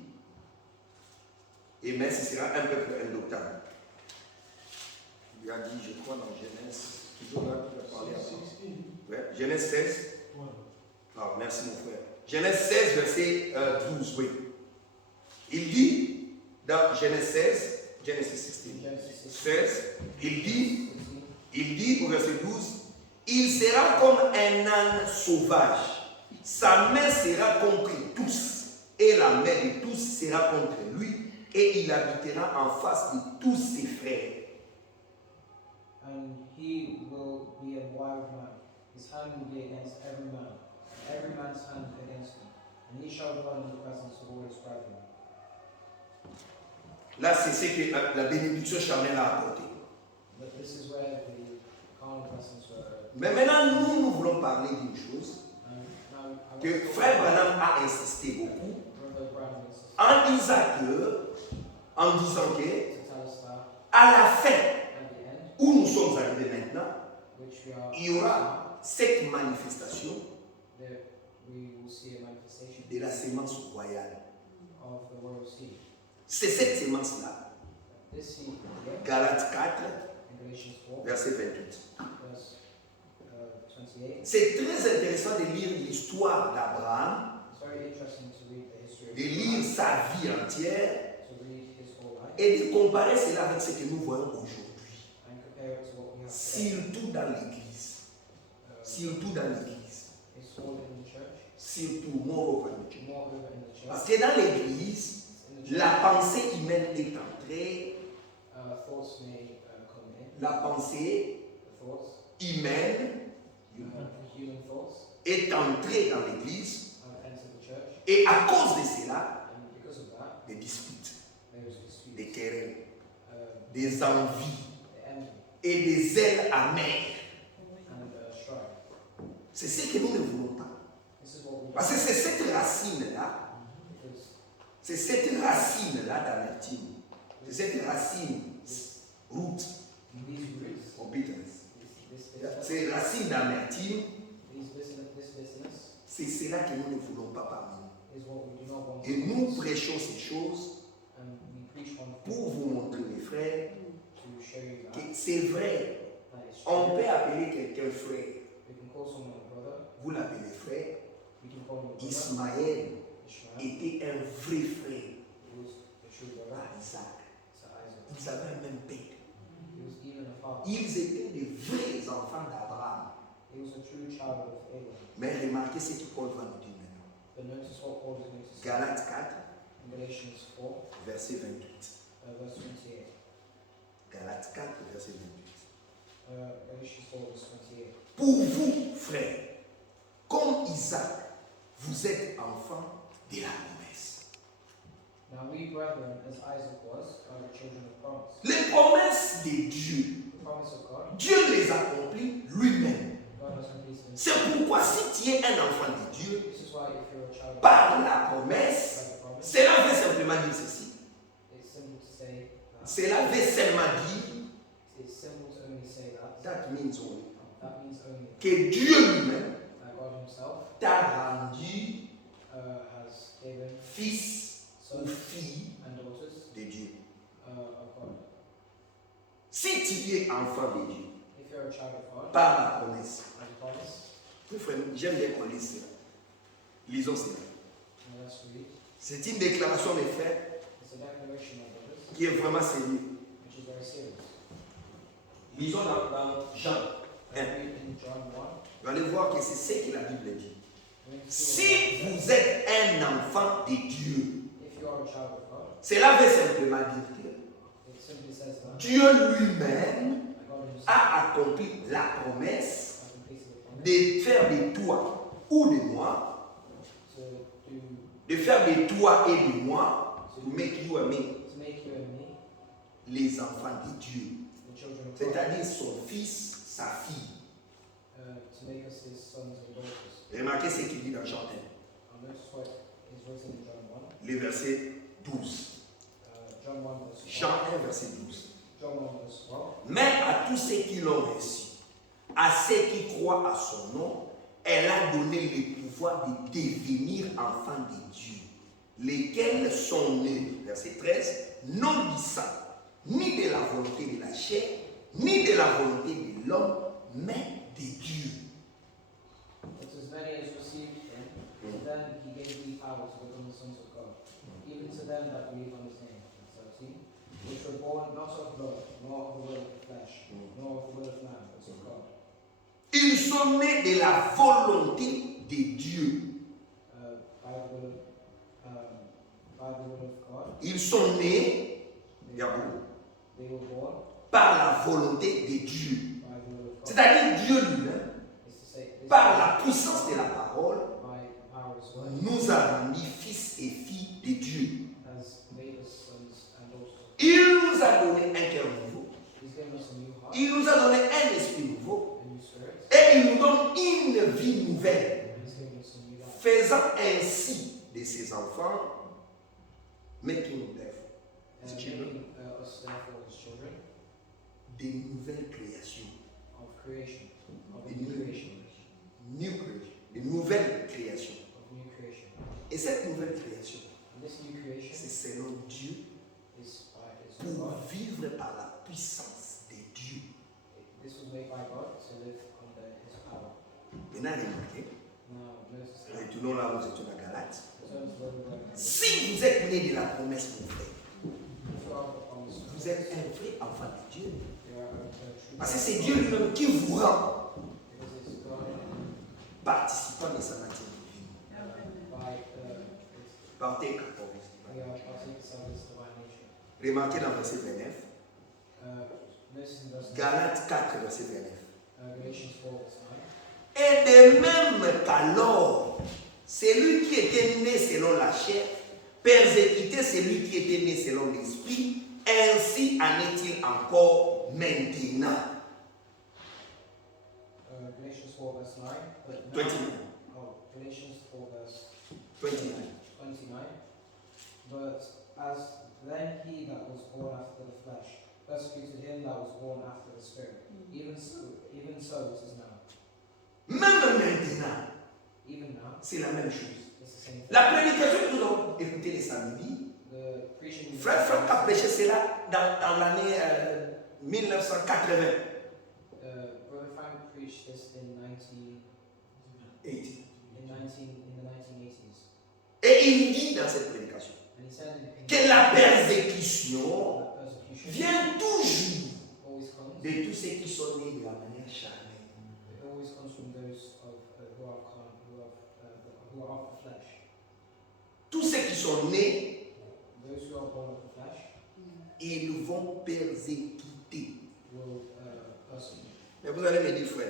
Et mais ce sera un peuple indoctable. Il a dit, je crois, dans Genèse, toujours là, il a parlé avant. Ouais, Genèse 16. Ah, merci mon frère. Genèse 16, verset 12, oui. Il dit, dans Genèse 16, Genesis 16, Genesis 16, il dit 16. au verset 12, il sera comme un âne sauvage. Sa main sera contre tous, et la main de tous sera contre lui, et il habitera en face de tous ses frères. And he will be a wild man. His hand will be against every man, and every man's hand against him. And he shall dwell in the presence of all his brethren. Là, c'est ce que la bénédiction charnelle a apporté. But this is where the carnal blessings were. Mais maintenant, nous voulons parler d'une chose que Frère Branham a insisté beaucoup en disant que à la fin où nous sommes arrivés maintenant, il y aura cette manifestation de la sémence royale. C'est cette sémence-là, Galates 4, verset 28. C'est très intéressant de lire l'histoire d'Abraham, de lire sa vie entière et de comparer cela avec ce que nous voyons aujourd'hui. Surtout dans l'Église. Surtout dans l'Église. Surtout, moreover in the church. Parce que dans l'Église, la pensée humaine est entrée. La pensée humaine est entrée dans l'Église. Et à cause de cela, des disputes, des querelles, des envies et des ailes amères. C'est ce que nous ne voulons pas. Parce que c'est cette racine-là, d'amertume. C'est cette racine, root, of bitterness. Ces racines d'amertume, c'est cela que nous ne voulons pas parmi nous. Et nous prêchons ces choses pour vous montrer, mes frères, que c'est vrai. On peut appeler quelqu'un frère. Vous l'appelez frère. Ismaël était un vrai frère à Isaac. Ils avaient un même père. Ils étaient des vrais enfants d'Abraham. Mais remarquez ce que Paul va nous dire maintenant. Galates 4, verset 28. Galates 4, verset 28. Pour vous, frères, comme Isaac, vous êtes enfants de la promesse. Now we, brethren, as Isaac was, are the children of promise. Les promesses de Dieu, The promise of God, Dieu les accomplit lui-même. God has completed them. C'est pourquoi si tu es un enfant de Dieu, This is why if you're a child of par la promesse, by the promise, cela veut simplement dire ceci. it's simple to say that. Cela veut seulement dire, It's simple to only say that. that means only, That means only que Dieu lui-même that God Himself t'a rendu has given fils ou sons fille and daughters de Dieu. of God. Si tu es enfant de Dieu, If you're a child of God, par la promesse, by the promise, mes frères, j'aime bien qu'on lise cela. Lisons cela. now let's read. C'est une déclaration, mes frères, It's a declaration, my brothers, qui est vraiment sérieuse. which is very serious. Lisons dans Jean 1. Read in John 1. Vous allez voir que c'est ce que la Bible dit. We're going to see what Si vous êtes un enfant de Dieu, if you are a child of God, cela veut simplement dire que it simply says that Dieu lui-même God Himself a accompli la promesse has completed the promise de faire de toi ou de moi, to do de faire de toi et de moi, to make you and me, to make you and me les enfants de Dieu. the children of God, C'est-à-dire son fils, sa fille. to make us His sons and daughters. Remarquez ce qu'il dit dans Jean 1, And notice what is written in John 1. le verset 12. John 1 verse 12. Jean 1, verset 12. John 1 verse 12. Mais à tous ceux qui l'ont reçu, à ceux qui croient à son nom, elle a donné le pouvoir de devenir enfants de Dieu, lesquels sont nés, verset 13, non du sang, ni de la volonté de la chair, ni de la volonté de l'homme, mais de Dieu. But as many as received Him, to them He gave the power to become the sons of God, even to them that believe on His name. 13. Which were born not of blood, nor of the will of the flesh, nor of the will of man, but of God. Ils sont nés de la volonté de Dieu. By the will of God. Ils sont nés, Yahoo, They were born par la volonté de Dieu. by the will of God. C'est-à-dire Dieu lui-même, It's to say, this par la puissance de la parole, by the power of His word, nous a rendu fils et filles de Dieu. has made us sons and daughters. Il nous a donné un cœur nouveau. He's given us a new heart, Il nous a donné un esprit nouveau. a new spirit, Et il nous donne une vie nouvelle. and He's given us a new life. Faisant ainsi de ses enfants, making them And making us therefore His children des nouvelles créations. of creation, of a Des new new creation, New creation. Des nouvelles créations. of new creation. Et cette nouvelle création, And this new creation c'est selon Dieu is pour God. vivre par la puissance de Dieu. This was made by God to live under His power. Maintenant, remarquez, Now, notice that. retournons là où nous étions à Galate. Return to where we were. Si vous êtes né de la promesse, mon frère, If you are the promise, vous êtes un vrai enfant de Dieu. you are a true Parce que c'est Dieu lui-même qui vous rend because it's God participant de sa matière divine. by it's, Partez 14. we are partakers of His divine nature. Remarquez dans verset 29. Notice in verse Galates 4, verset 29. Galatians 4 verse 9. Et de même qu'alors, celui qui était né selon la chair persécutait celui qui était né selon l'esprit, ainsi en est-il encore maintenant. Galatians 4 verse 9. But now, 29. Galatians 4 verse 29. 29. But as then he that was born after the flesh persecuted him that was born after the spirit, even so it is now. Même maintenant, Even now, c'est la même chose. it's the same thing. La prédication que nous avons écoutée les samedis, The preaching Frère Franck a prêché cela dans l'année 1980. Brother Frank preached this in the 1980s. Et il dit dans cette prédication And he said in que la persécution that persecution vient toujours always comes. de tous ceux qui sont nés de la manière charnelle. It always comes from those who are of the flesh. Tous ceux qui sont nés, Those who are born of the flesh ils vont persécuter. will persecute. Mais vous allez me dire, frère,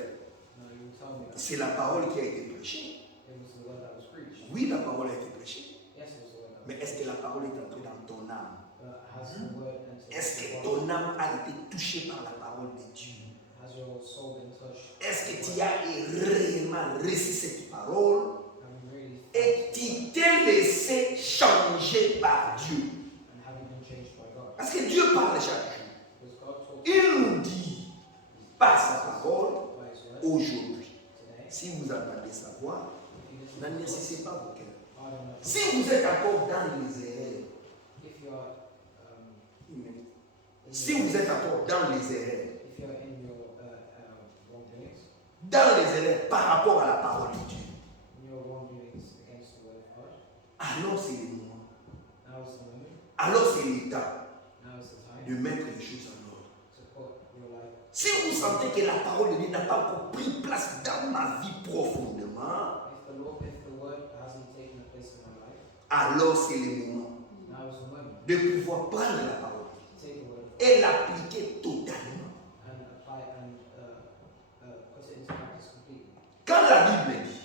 Now you will tell me that c'est la parole qui a été prêchée. it was the word that was preached. Oui, la parole a été prêchée. Yes, it was the word that was Mais est-ce que la parole est entrée dans ton âme? But has the word entered Est-ce que your body? ton âme a été touchée par la parole de Dieu? Has your soul been touched? Est-ce que tu as réellement reçu cette parole Have you really et tu t'es laissé changer par Dieu? and have you been changed by God? Parce que Dieu parle chaque jour. Because God talks Il nous dit par sa parole by His word aujourd'hui. today. Si vous entendez sa voix, If you listen to n'endurcissez pas vos cœurs. pardon not. Si vous êtes encore dans les erreurs, If you are si vous êtes encore dans les erreurs, if you are in your wrongdoings, dans les erreurs par rapport à la parole de Dieu, in your wrongdoings against the word of God, alors c'est le moment, now is the moment, alors c'est le temps now is the time de mettre les choses en ordre. to put your life. Si vous sentez que la parole de Dieu n'a pas encore pris place dans ma vie profondément, If the word hasn't taken a place in my life, alors c'est le moment now is the moment de pouvoir prendre la parole to take the word of God et l'appliquer totalement. and apply and put it into practice completely. Quand la Bible dit,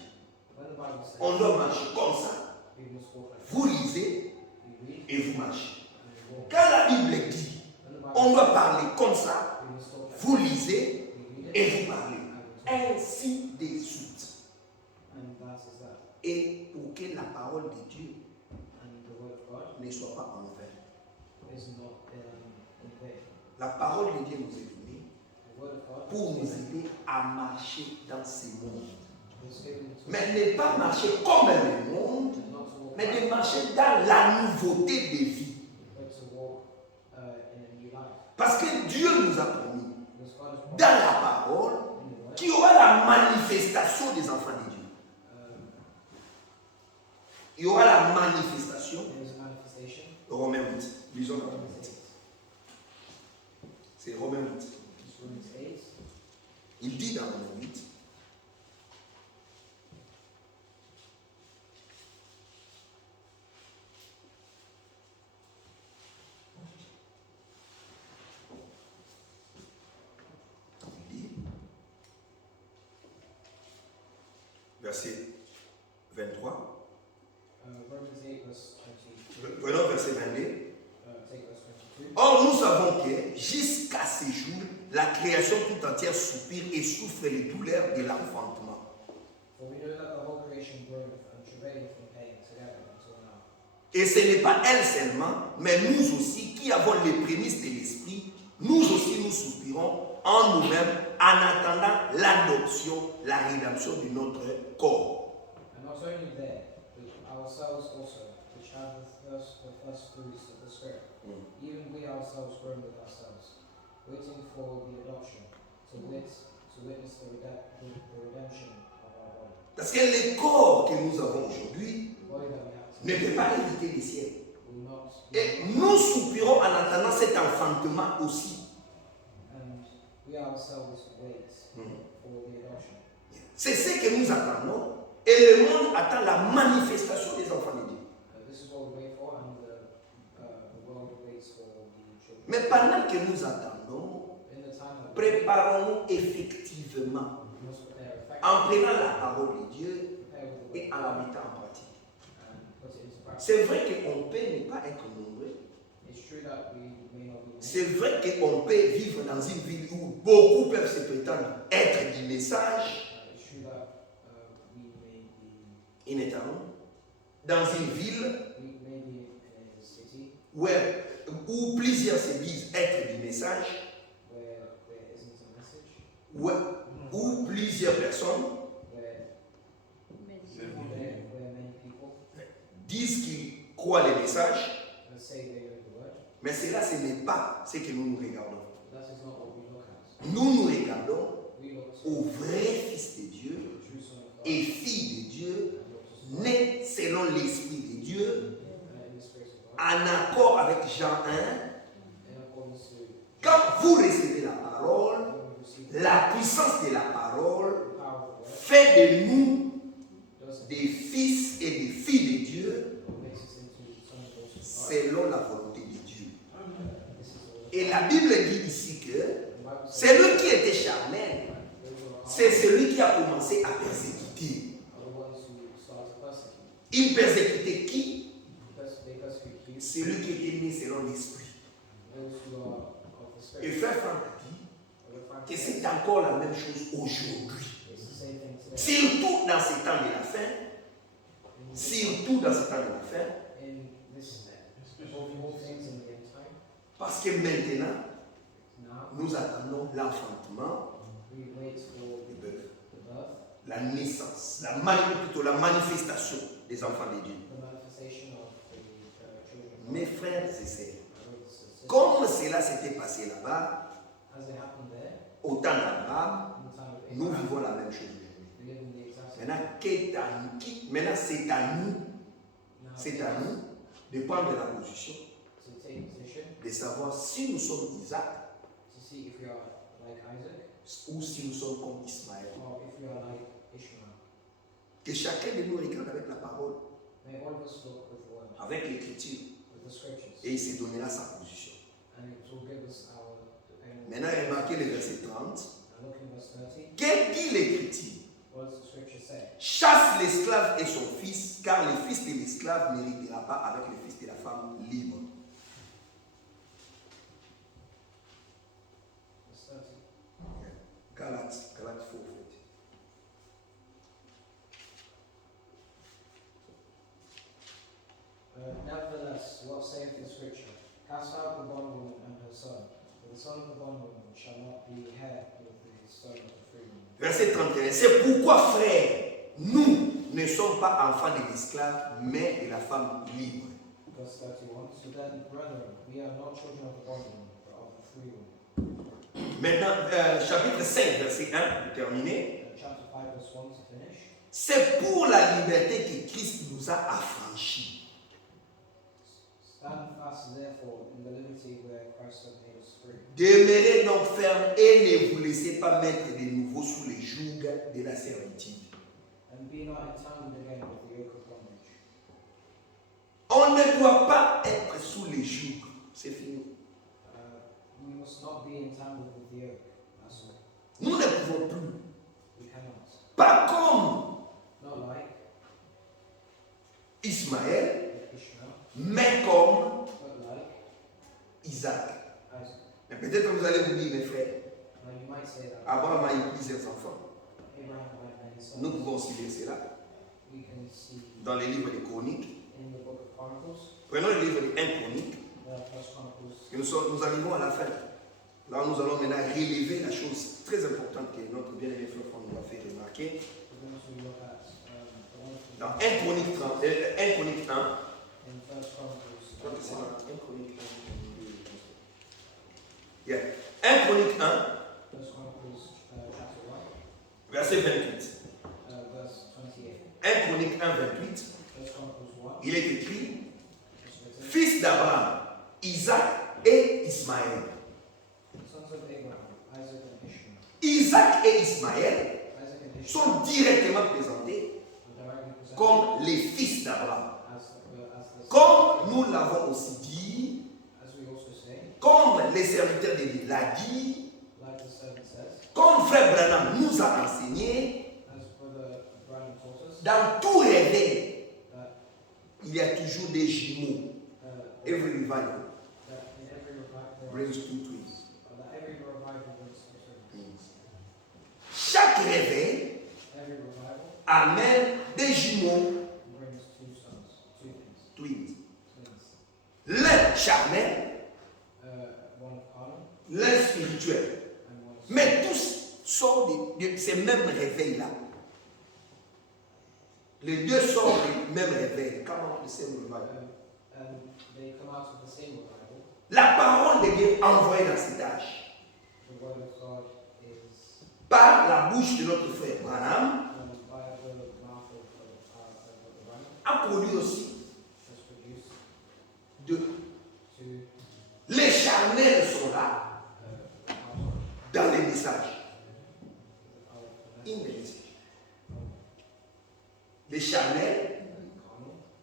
When the Bible says on doit marcher comme ça, we must walk like vous lisez we read et vous marchez. and we walk. Quand la Bible dit, When the Bible on doit says parler comme ça, we must talk like vous lisez we read it et vous parlez. and we talk. Ainsi de suite. And that is that. Et pour que la parole de Dieu And the word of God ne soit pas en vain. is not in vain. La parole de Dieu nous est donnée The word of God pour nous is aider à marcher dans ce monde. given to Mais ne pas marcher comme le monde, us not to walk mais de like, marcher dans la nouveauté de vie. but to walk in a new life. Parce que Dieu nous a promis Because God has promised dans la parole in the word qu'il y aura la manifestation des enfants de Dieu. Il y aura la manifestation. there is a manifestation. Romains 8. Lisons dans Romains 8. C'est Romains 8. It's Romans 8. Il dit dans Romains 8. verset 23. Romans 8, verse 20. Prenons verset 22. Take verse 22. Or, nous savons que jusqu'à ce jour, la création tout entière soupire et souffre les douleurs de l'enfantement. For we know that the whole creation groaneth and travaileth in pain together until now. Et ce n'est pas elle seulement, mais nous aussi qui avons les prémices de l'esprit, nous aussi nous soupirons en nous-mêmes en attendant l'adoption, la rédemption de notre corps. And not only there, but ourselves also, which have the first fruits of the Spirit, even we ourselves groan with ourselves, waiting for the adoption, to witness the redemption of our body. Parce que le corps que nous avons aujourd'hui The body that we have ne today peut pas éviter les ciels. will not, Et nous soupirons en attendant cet enfantement aussi. and we ourselves wait for the adoption. C'est ce que nous attendons. Et le monde attend la manifestation des enfants de Dieu. This is what we wait for, and the world waits for the children. Mais pendant que nous attendons, In the time that we préparons-nous effectivement must prepare effectively, en prenant la parole de Dieu prepare with the et en la mettant en pratique. and put it into practice. C'est vrai qu'on peut ne pas être nombreux. It's true that we may not be many. C'est vrai qu'on peut vivre dans une ville où beaucoup peuvent se prétendre être du message. It's true that we may be Inéternel. Dans une ville in a city où plusieurs se disent être du message, where there isn't a message, où plusieurs personnes where many people disent qu'ils croient le message, say they know the word. mais cela ce n'est pas ce que nous regardons. That is not what we look at. Nous regardons We look to au vrai Fils de Dieu the true Son of God et Fille de Dieu, and daughters of God, né selon l'Esprit de Dieu, in the Spirit of God, en accord avec Jean 1. in accordance to Quand vous recevez la parole, when we receive la puissance de la parole the power of the word, fait de nous does des fils et des filles de Dieu makes us into sons and daughters of God. selon la volonté de Dieu. This is all. Et la Bible dit ici que The Bible says celui qui était charnel, those who are c'est carnal celui qui a commencé à persécuter. are the ones who start to persecute. Il persécutait qui? They persecute you, Celui qui était né selon l'esprit. those who are of the Et Spirit. frère Franck a dit Frank que says c'est encore la même chose aujourd'hui. it's the same thing today. Surtout dans ces temps de la fin. In Surtout dans ces temps de la fin. this all things in the end time. Parce que maintenant, Now nous attendons l'enfantement we wait for du bœuf. the birth, La naissance, plutôt la manifestation des enfants de Dieu. the manifestation of the children of God. Mes frères et sœurs, My brothers and sisters. comme cela s'était passé là-bas, As it happened there, au temps d'Abraham, in the time of nous Abraham, vivons la même chose aujourd'hui. we live in the exact same. Maintenant, c'est à nous, Now c'est à nous de prendre la position, to take position de savoir si nous sommes Isaac to see if we are like Isaac ou si nous sommes comme Ismaël. or if we are like Ishmael. Que chacun de nous regarde avec la parole, May all of us look with the word, avec l'écriture, with the scriptures, et il se donnera sa position. and it will give us our opinion. Maintenant, remarquez le verset 30. And look in verse 30. Qu'est-ce dit l'écriture? What does the scripture say? Chasse l'esclave et son fils, car le fils de l'esclave n'héritera pas avec le fils de la femme libre. Verse 30. Galates 4, en fait. Nevertheless, what saith the scripture? Cast out the bondwoman and her son, for the son of the bondwoman shall not be heir with the son of the free woman. Verset 31. C'est pourquoi, frères, nous ne sommes pas enfants de l'esclave, mais de la femme libre. Verse 31. So then, brethren, we are not children of the bondwoman, but of the free woman. Maintenant, chapitre 5, verset 1, pour terminer. Chapter 5, verse 1 to finish. C'est pour la liberté que Christ nous a affranchis. Stand fast, therefore, in the liberty where Christ hath made us free. Demeurez donc fermes et ne vous laissez pas mettre de nouveau sous les jougs de la servitude. And be not entangled again with the yoke of bondage. On ne doit pas être sous les jougs. C'est fini. We must not be entangled with the yoke. That's all. Nous ne pouvons plus. We cannot. Pas comme Et peut-être que vous allez vous dire, mes frères, Now you might say that Abraham a eu plusieurs enfants. Abraham had many sons. Nous pouvons aussi lire cela We can see dans les livres des Chroniques. in the book of Chronicles, Prenons le livre des 1 Chroniques. First Chronicles. Et nous arrivons à la fin. Là, nous allons maintenant relever la chose très importante que notre bien-aimé frère nous a fait remarquer. We're going to look at the wonderful Dans 1 Chronique 1, in First Chronicles. je crois que c'est dans 1 Chronique 1. Yeah. 1 Chronique 1, First Chronicles chapter 1, verset 28. verse 28. 1 Chronique 1, 28, First Chronicles 1, il est écrit verse 28. Fils d'Abraham, Isaac et Ismaël. Sons of Abraham, Isaac and Ishmael. Isaac et Ismaël Isaac and Ishmael sont directement présentés are directly presented comme les fils d'Abraham. as the Comme nous l'avons aussi dit, as we also say, comme les serviteurs de Dieu l'a dit, like the servant says, comme frère Branham nous a enseigné, as Brother Branham taught us, dans tout réveil, that, il y a toujours des jumeaux. Every revival that in every revival, brings two twins. that every revival brings two servants. Chaque réveil Every revival amène des jumeaux, brings two sons, two things, twins. twins. L'un charnel, One of carnal l'un spirituel. and one of Mais tous sortent de ces mêmes réveils-là. Les deux sortent du même réveil. Comment on sait le revival? and they come out of the same revival. La parole de Dieu envoyée dans cet âge The word of God is par la bouche de notre frère Branham by the mouth of the Branham a produit aussi has produced de two les charnels sont là dans les messages. In the message. Les charnels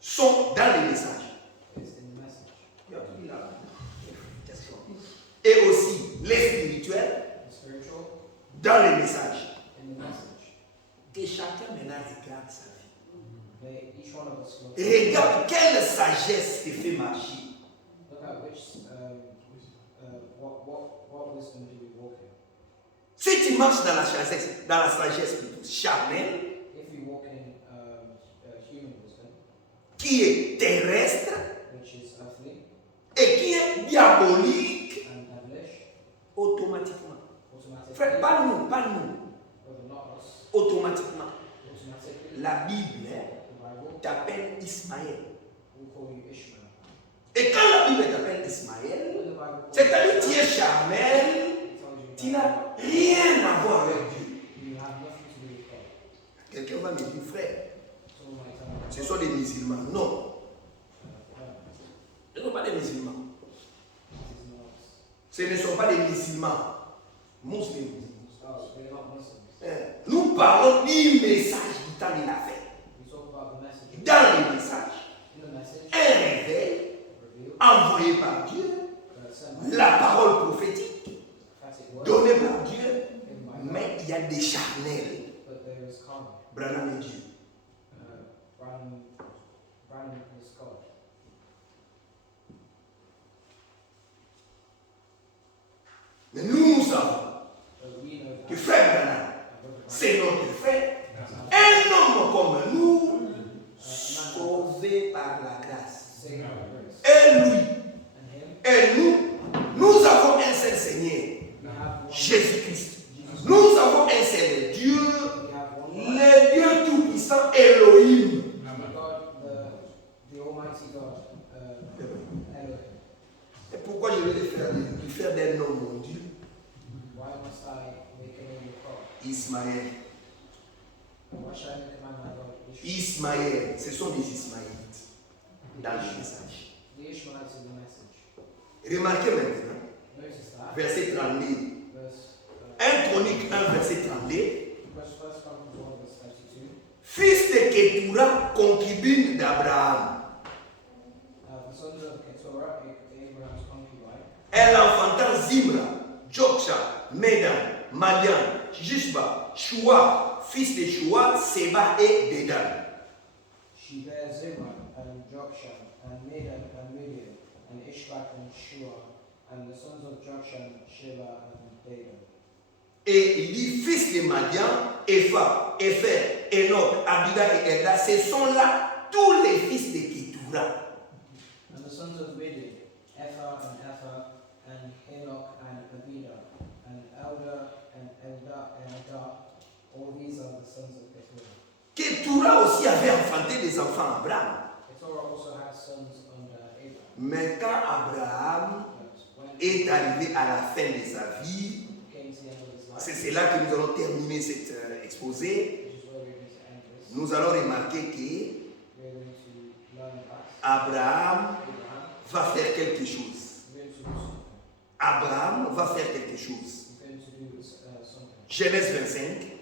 sont dans les messages. Et aussi les spirituels dans les messages. Et chacun maintenant regarde sa vie. Et regarde quelle sagesse te fait marcher. Look at which what wisdom do we walk in? Si tu marches dans la sagesse plutôt charnelle, If we walk in human wisdom, qui est terrestre which is earthly et qui est diabolique, and devilish, automatiquement. automatically, Frère, pas nous, whether not us, automatiquement. automatically, La Bible the Bible t'appelle Ismaël. will call you Ishmael. Et quand la Bible t'appelle Ismaël, When the Bible calls c'est-à-dire you tu es charnel, it tells you tu that n'as rien à voir avec Dieu. you have nothing to do with God. Quelqu'un va me dire, frère, Someone might tell me, ce sont des musulmans. Non, ce ne sont pas des musulmans. it is not. Ce ne sont pas des musulmans. Musulmans. Oh, we're not Muslims. Nous parlons du message du temps de la fête. We talk about the message. Dans les messages, In the message, un réveil revealed, envoyé par Dieu, sent by la parole prophétique prophetic word, donnée par Dieu, given by God, mais il y a des charnels. but there is carnal. Branham et Dieu. Branham is God. Mais nous savons But we know que that. frère Branham, And c'est notre frère. Un homme comme nous, sauvé par la grâce. saved by grace. Et lui, And him, et nous avons un seul Seigneur, we have one. Jésus-Christ. Jesus. Nous avons un seul Dieu, We have one God. le Dieu tout-puissant, Elohim. God, the Almighty God, Elohim. Et pourquoi je vais lui faire des noms, mon Dieu? Why must I make a name of God? Ismaël. And why should I make a man my God? Ismaël, ce sont des Ismaélites dans le message. The Ishmaelites in the message. Remarquez maintenant, Notice that. verset 32. Verse 1 Chronique 1, verset 32. First Chronicles 1, verse 32. Fils de Ketura, concubine d'Abraham. The sons of Keturah, Abraham's concubine, Elle enfanta Zimra, Joksha, Medan, Madian, Jishba, Shua, fils de Shua, Seba et Dedan. she bare Zimran and Jokshan and Medan and Midian and Ishbak and Shua And the sons of Jokshan, Sheba, and David. Et il dit fils de Madian, Epha, Epher, Enoch, Abida et Elda, ce sont là tous les fils de Ketura. And the sons of Midian, Epha, and Enoch, and Abida, and Elda, and Elda, all these are the sons of Ketura. Ketura aussi avait enfanté des enfants à Abraham. Ketura also had sons under Abraham. Mais quand Abraham est arrivé à la fin de sa vie, c'est cela que nous allons terminer cet exposé. Nous allons remarquer que Abraham va faire quelque chose. Abraham va faire quelque chose. Genèse 25.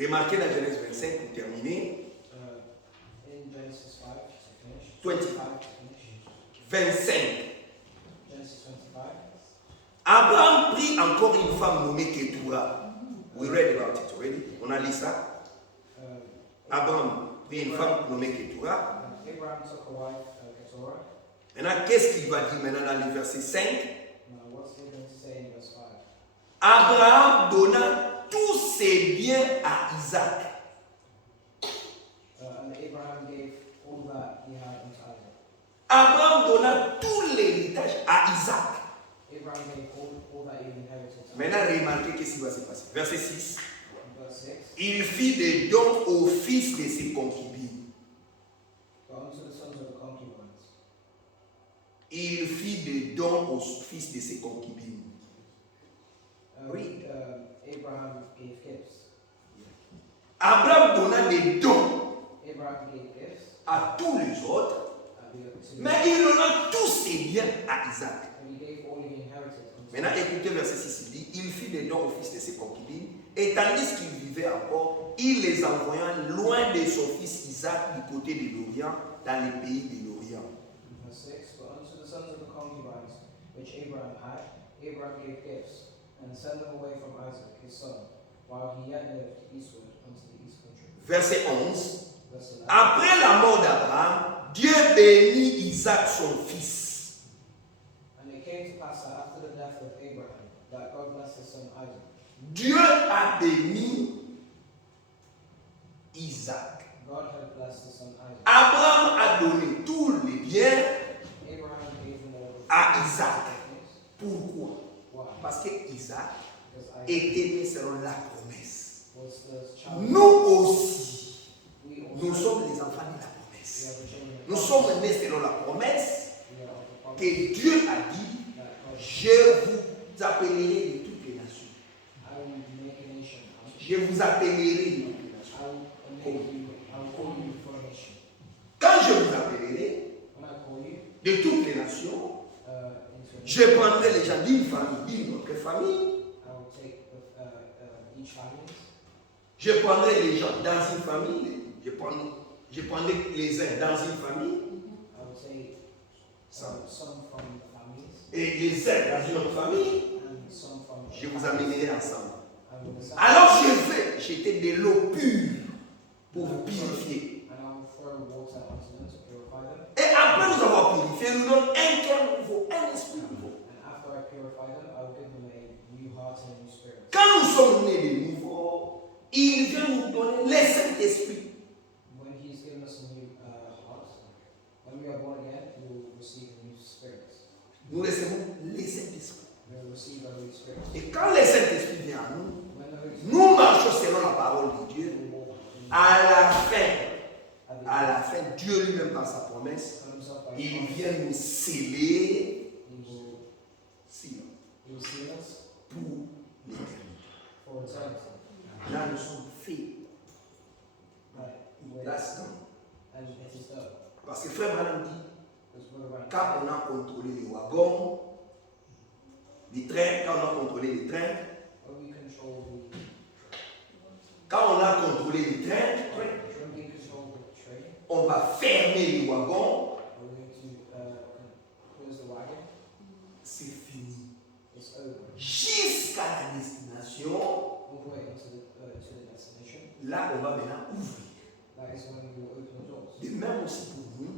Remarquez la Genèse 25 pour terminer. 25. Abraham prit encore une femme nommée Ketura. We read about it already. On a lu ça. Abraham prit une femme nommée Ketura. Abraham took a wife, Keturah. Maintenant, qu'est-ce qu'il va dire maintenant dans le verset 5? What's he going to say in verse 5? Abraham donna tous ses biens à Isaac. And Abraham gave all that he had unto Isaac. Abraham donna tout l'héritage à Isaac. Abraham gave all that he inherited. Maintenant, remarquez qu'est-ce qui va se passer. Verset 6. Verse 6. Il fit des dons aux fils de ses concubines. But unto the sons of the concubines. Il fit des dons aux fils de ses concubines. Oui. Abraham gave gifts. Abraham donna des dons Abraham gave gifts à tous les autres, mais il donna tous ses biens à Isaac. and he gave all he inherited unto Maintenant, écoutez verset 6, il dit, il fit des dons aux fils de ses concubines, et tandis qu'il vivait encore, il les envoya loin de son fils Isaac du côté de l'Orient, dans les pays de l'Orient. Verse 6. But unto the sons of the concubines which Abraham had, Abraham gave gifts, and sent them away from Isaac his son, while he yet lived eastward unto the east country. Verset 11. Verse 11. Après la mort d'Abraham, Dieu bénit Isaac son fils. And it came to pass that after the death of Abraham, that God blessed his son Isaac. Dieu a béni Isaac. God had blessed his son Isaac. Abraham a donné tous les biens Abraham gave them all à Isaac. gifts. Pourquoi? Why? Parce que Isaac Because Isaac était né selon la promesse. was the child. Nous aussi, We nous also sommes les enfants de la we promesse. are the children of Nous God. sommes nés selon la promesse We are of the promise que Dieu a dit, that God, je vous appellerai de toutes les nations. I will make a nation out of you. Je vous appellerai de toutes les nations. I will call you for a nation. Quand je vous appellerai When I call you de toutes les nations, into a nation, je prendrai les gens d'une famille, d'une autre famille. I will take each family. Je prendrai les gens dans une famille. Je prendrai les uns dans une famille. I will take some from the families Et les uns dans une autre famille. and some from Je vous amènerai ensemble. I will assemble, Alors je vais jeter de l'eau pure pour vous purifier. and I will throw water onto them to purify them. Et après nous avoir purifié, nous donne un cœur nouveau, un esprit nouveau. And after I purify them, I will give them a new heart and a new spirit. Quand nous sommes nés de nouveau, il vient nous donner le Saint-Esprit. When He's given us a new heart, when we are born again, we will receive a new spirit. Nous recevons le Saint-Esprit. We will receive a new spirit. Et quand le Saint-Esprit vient à nous, When the Holy Spirit nous marchons selon la parole de Dieu. will walk in À la fin, Dieu lui-même par sa promesse, comes up by il His vient nous sceller He will seal us pour l'éternité. for eternity. Là, nous sommes faits. Right. That's done. And it is done. Parce que Frère Branham dit, Because we're right. quand on a contrôlé les wagons, les trains, quand on a contrôlé les trains, When we control the quand on a contrôlé les trains, when we control the train, on va fermer les wagons, we're going to close the wagon. c'est fini. It's over. Jusqu'à la destination, All the way to the destination. là, on va maintenant ouvrir. That is when we will open the doors. De même aussi pour nous,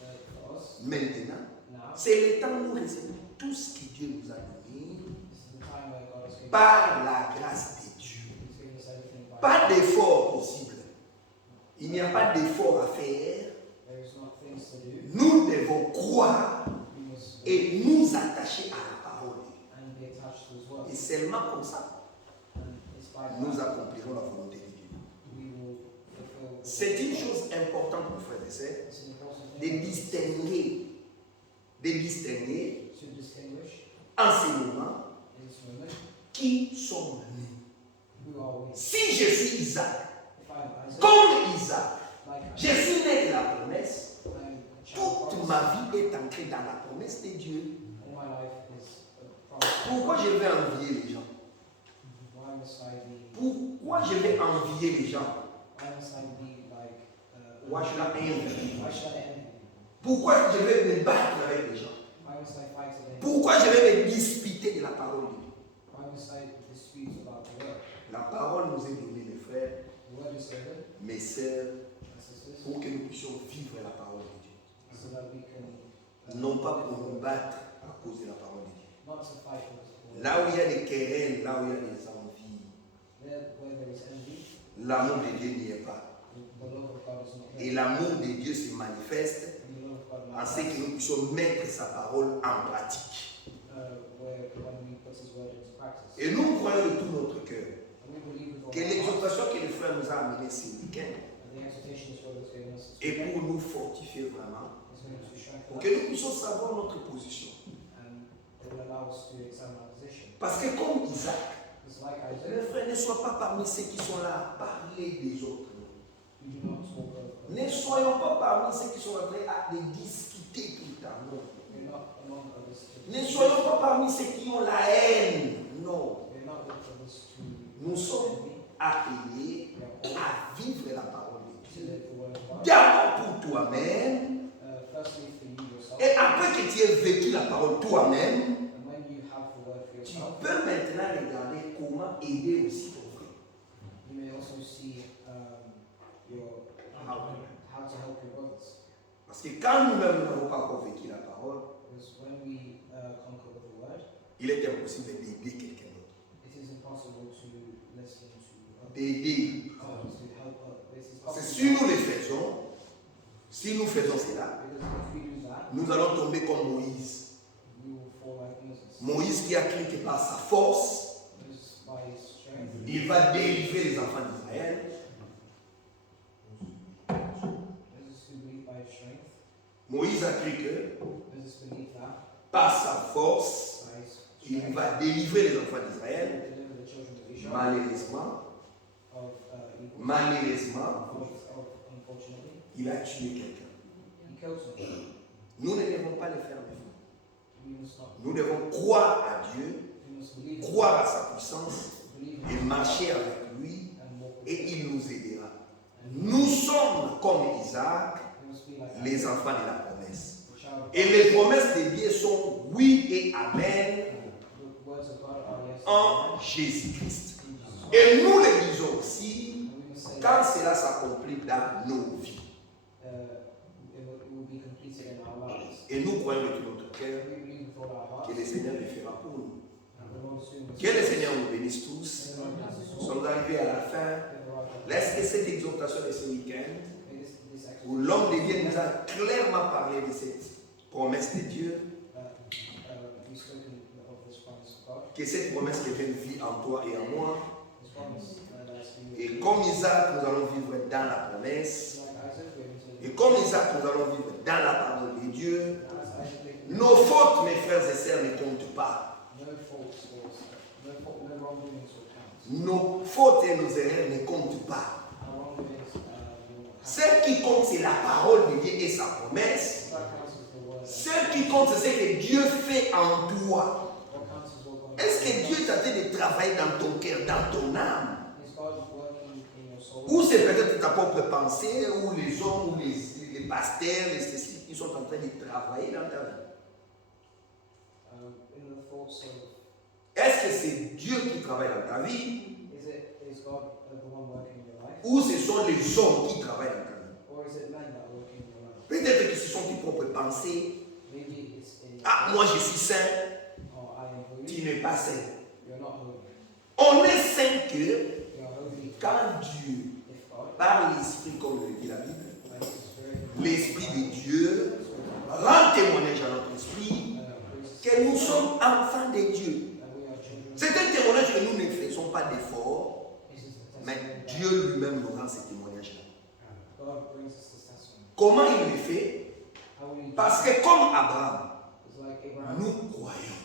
For us, maintenant, now. C'est le temps où nous recevons tout ce que Dieu nous a donné This is the time where God has given par la grâce de Dieu. He's given us everything by Pas d'effort possible. Il n'y a pas d'effort à faire. There is not things to do. Nous devons croire We must et nous attacher à la parole de Dieu. and be attached to His word. Et seulement comme ça, And it's by nous that accomplirons la volonté de Dieu. we will fulfill. C'est une chose importante, mes frères et sœurs, It's an important de thing distinguer to distinguish en ce moment in this moment qui sommes-nous. who are we. Si je suis Isaac, If I'm Isaac, comme Isaac, like je suis né de la promesse, I'm a child of toute promise, ma vie est ancrée dans la promesse de Dieu. all my life is a promise. Pourquoi je vais envier les gens? Why must I be? Pourquoi je vais envier les gens? Why must I be like? Why should I envy people? Why should I envy people? Pourquoi je vais me battre avec les gens? Why must I fight against? Pourquoi je vais me disputer de la parole de Dieu? Why must I dispute about the word? La parole nous est donnée, mes frères, The word is given, mes sœurs, my sisters, pour que nous puissions vivre la parole de Dieu. so that we can Non pas pour nous battre à cause de la parole de Dieu. not to fight with the word. Là où il y a des querelles, là où il y a des envies, Where there is envy, l'amour de Dieu n'y est pas. the love of God is not Et there. l'amour de Dieu se manifeste And the love of God en ce que nous puissions mettre sa parole en pratique. where when we put His word into practice. Et nous croyons de tout notre cœur And we believe with all que our hearts l'exhortation que le frère nous a amenée ce week-end that the exhortation is what has given us this est weekend pour nous fortifier vraiment, is going to strengthen pour us que nous puissions savoir notre position. and it will allow us to examine our position. Parce que comme Isaac, It's like le Isaac, frère ne soit pas parmi ceux qui sont là à parler des autres. we do not talk of Ne soyons pas parmi ceux qui sont en train de discuter tout le temps. Non. we're not among others to Ne soyons pas parmi ceux qui ont la haine. Non. we're not with others to Nous sommes envy. appelés We are all à vivre la parole de to Dieu. live the word of God. D'abord pour toi-même. Firstly for you yourself, Et après que tu aies vécu la parole toi-même, and when you have the word for tu yourself, peux maintenant regarder comment aider aussi ton frère. you may also see your how to help your brothers. Parce que quand nous-mêmes n'avons pas encore vécu la parole, Because when we conquer with the word, il est impossible d'aider quelqu'un d'autre. it is impossible to listen to others, D'aider. to help others. It is Parce que possible si nous le faisons, si nous faisons cela, because if we do that, nous allons tomber comme Moïse. we will fall like Moses. Moïse qui a cru que par sa force, Moses by his strength, il va délivrer les enfants d'Israël. Moses who believed by his strength, Moïse a cru que Moses believed that par sa force, by his il strength, va délivrer les enfants he d'Israël. would deliver the children of Israel Malheureusement, of evil. Unfortunately, il a tué quelqu'un. he killed someone. Nous ne devons pas le faire, mes frères. We must not. Nous devons croire à Dieu, We must believe in croire à sa puissance believe et in marcher avec lui and walk with et him. il nous aidera. And Nous sommes comme Isaac, we must be like les Isaac, enfants de la promesse. the child of Et God. les promesses de Dieu sont oui et amen The words of God are yes en and Jésus-Christ. amen. In Jesus' Et nous le disons aussi name. And we must say quand that cela s'accomplit dans nos vies. it will be completed in our lives. Et nous croyons de tout notre cœur We believe with all our hearts que le Seigneur le fera pour nous. and the Lord soon will Que le Seigneur nous bénisse tous. May the Lord bless us Nous all. sommes arrivés à la fin. May the Lord bless Laisse que cette exhortation de ce week-end, May this où l'homme de Dieu nous a clairement parlé de cette promesse de Dieu, we've spoken of this promise of God, que cette promesse devienne vie en toi et en moi. this promise that's been Et comme Isaac, nous allons vivre dans la promesse. like Isaac, we're going to Et comme Isaac, nous allons vivre dans la parole de Dieu. as Isaac, Nos fautes, mes frères et sœurs, ne comptent pas. no faults or no wrongdoings will count. Nos fautes et nos erreurs ne comptent pas. Our wrongdoings will count. Ce qui compte, c'est la parole de Dieu et sa promesse. What counts is the word. Ce qui compte, c'est ce que Dieu fait en toi. What counts is what God Est-ce que Dieu est en train de travailler dans ton cœur, dans ton âme? Is God working in your soul? Ou c'est peut-être ta propre pensée, ou les hommes, ou les pasteurs, les ceci, qui sont en train de travailler dans ta vie? In the thoughts of, Est-ce que c'est Dieu qui travaille dans ta vie, is God the one working in your life? ou ce sont les hommes qui travaillent dans ta vie? Or is it men that are working in your life? Peut-être que ce sont tes propres pensées, Maybe it's it's in your Ah, faith. moi je suis saint, Oh, I am holy. tu n'es pas saint. You're not holy. On est saint que You're holy. quand Dieu, If God, par l'Esprit, comme le dit la Bible, by His Spirit, l'Esprit de Dieu rend témoignage à notre esprit que nous sommes enfants de Dieu. that we are children. C'est un témoignage que nous ne faisons pas d'effort, This is the mais testimony that Dieu lui-même nous rend ce témoignage-là. God brings us this testimony. Comment il le fait? How will He do Parce que comme Abraham, It's like Abraham, nous croyons.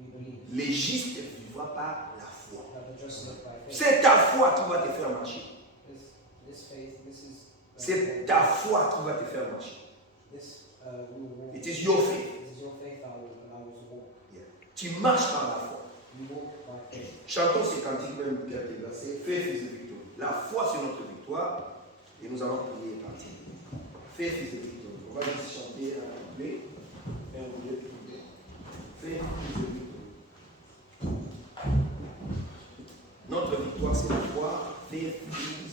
we believe Les justes vivent par la foi. that the just live by faith. C'est ta foi qui va te faire marcher. This faith, this is C'est ta foi qui va te faire marcher. this will walk. It is your faith. It is your faith that will allow you to walk. Yeah. Tu marches par la foi. You walk by faith. Chantons ces cantiques même Pierre des versets. Faith is the victory. La foi c'est notre victoire. Et nous allons prier et partir. Faith is the victory. On va juste chanter un couplet. Et on va prier. Faith is the victory. Notre victoire c'est la foi. Faith is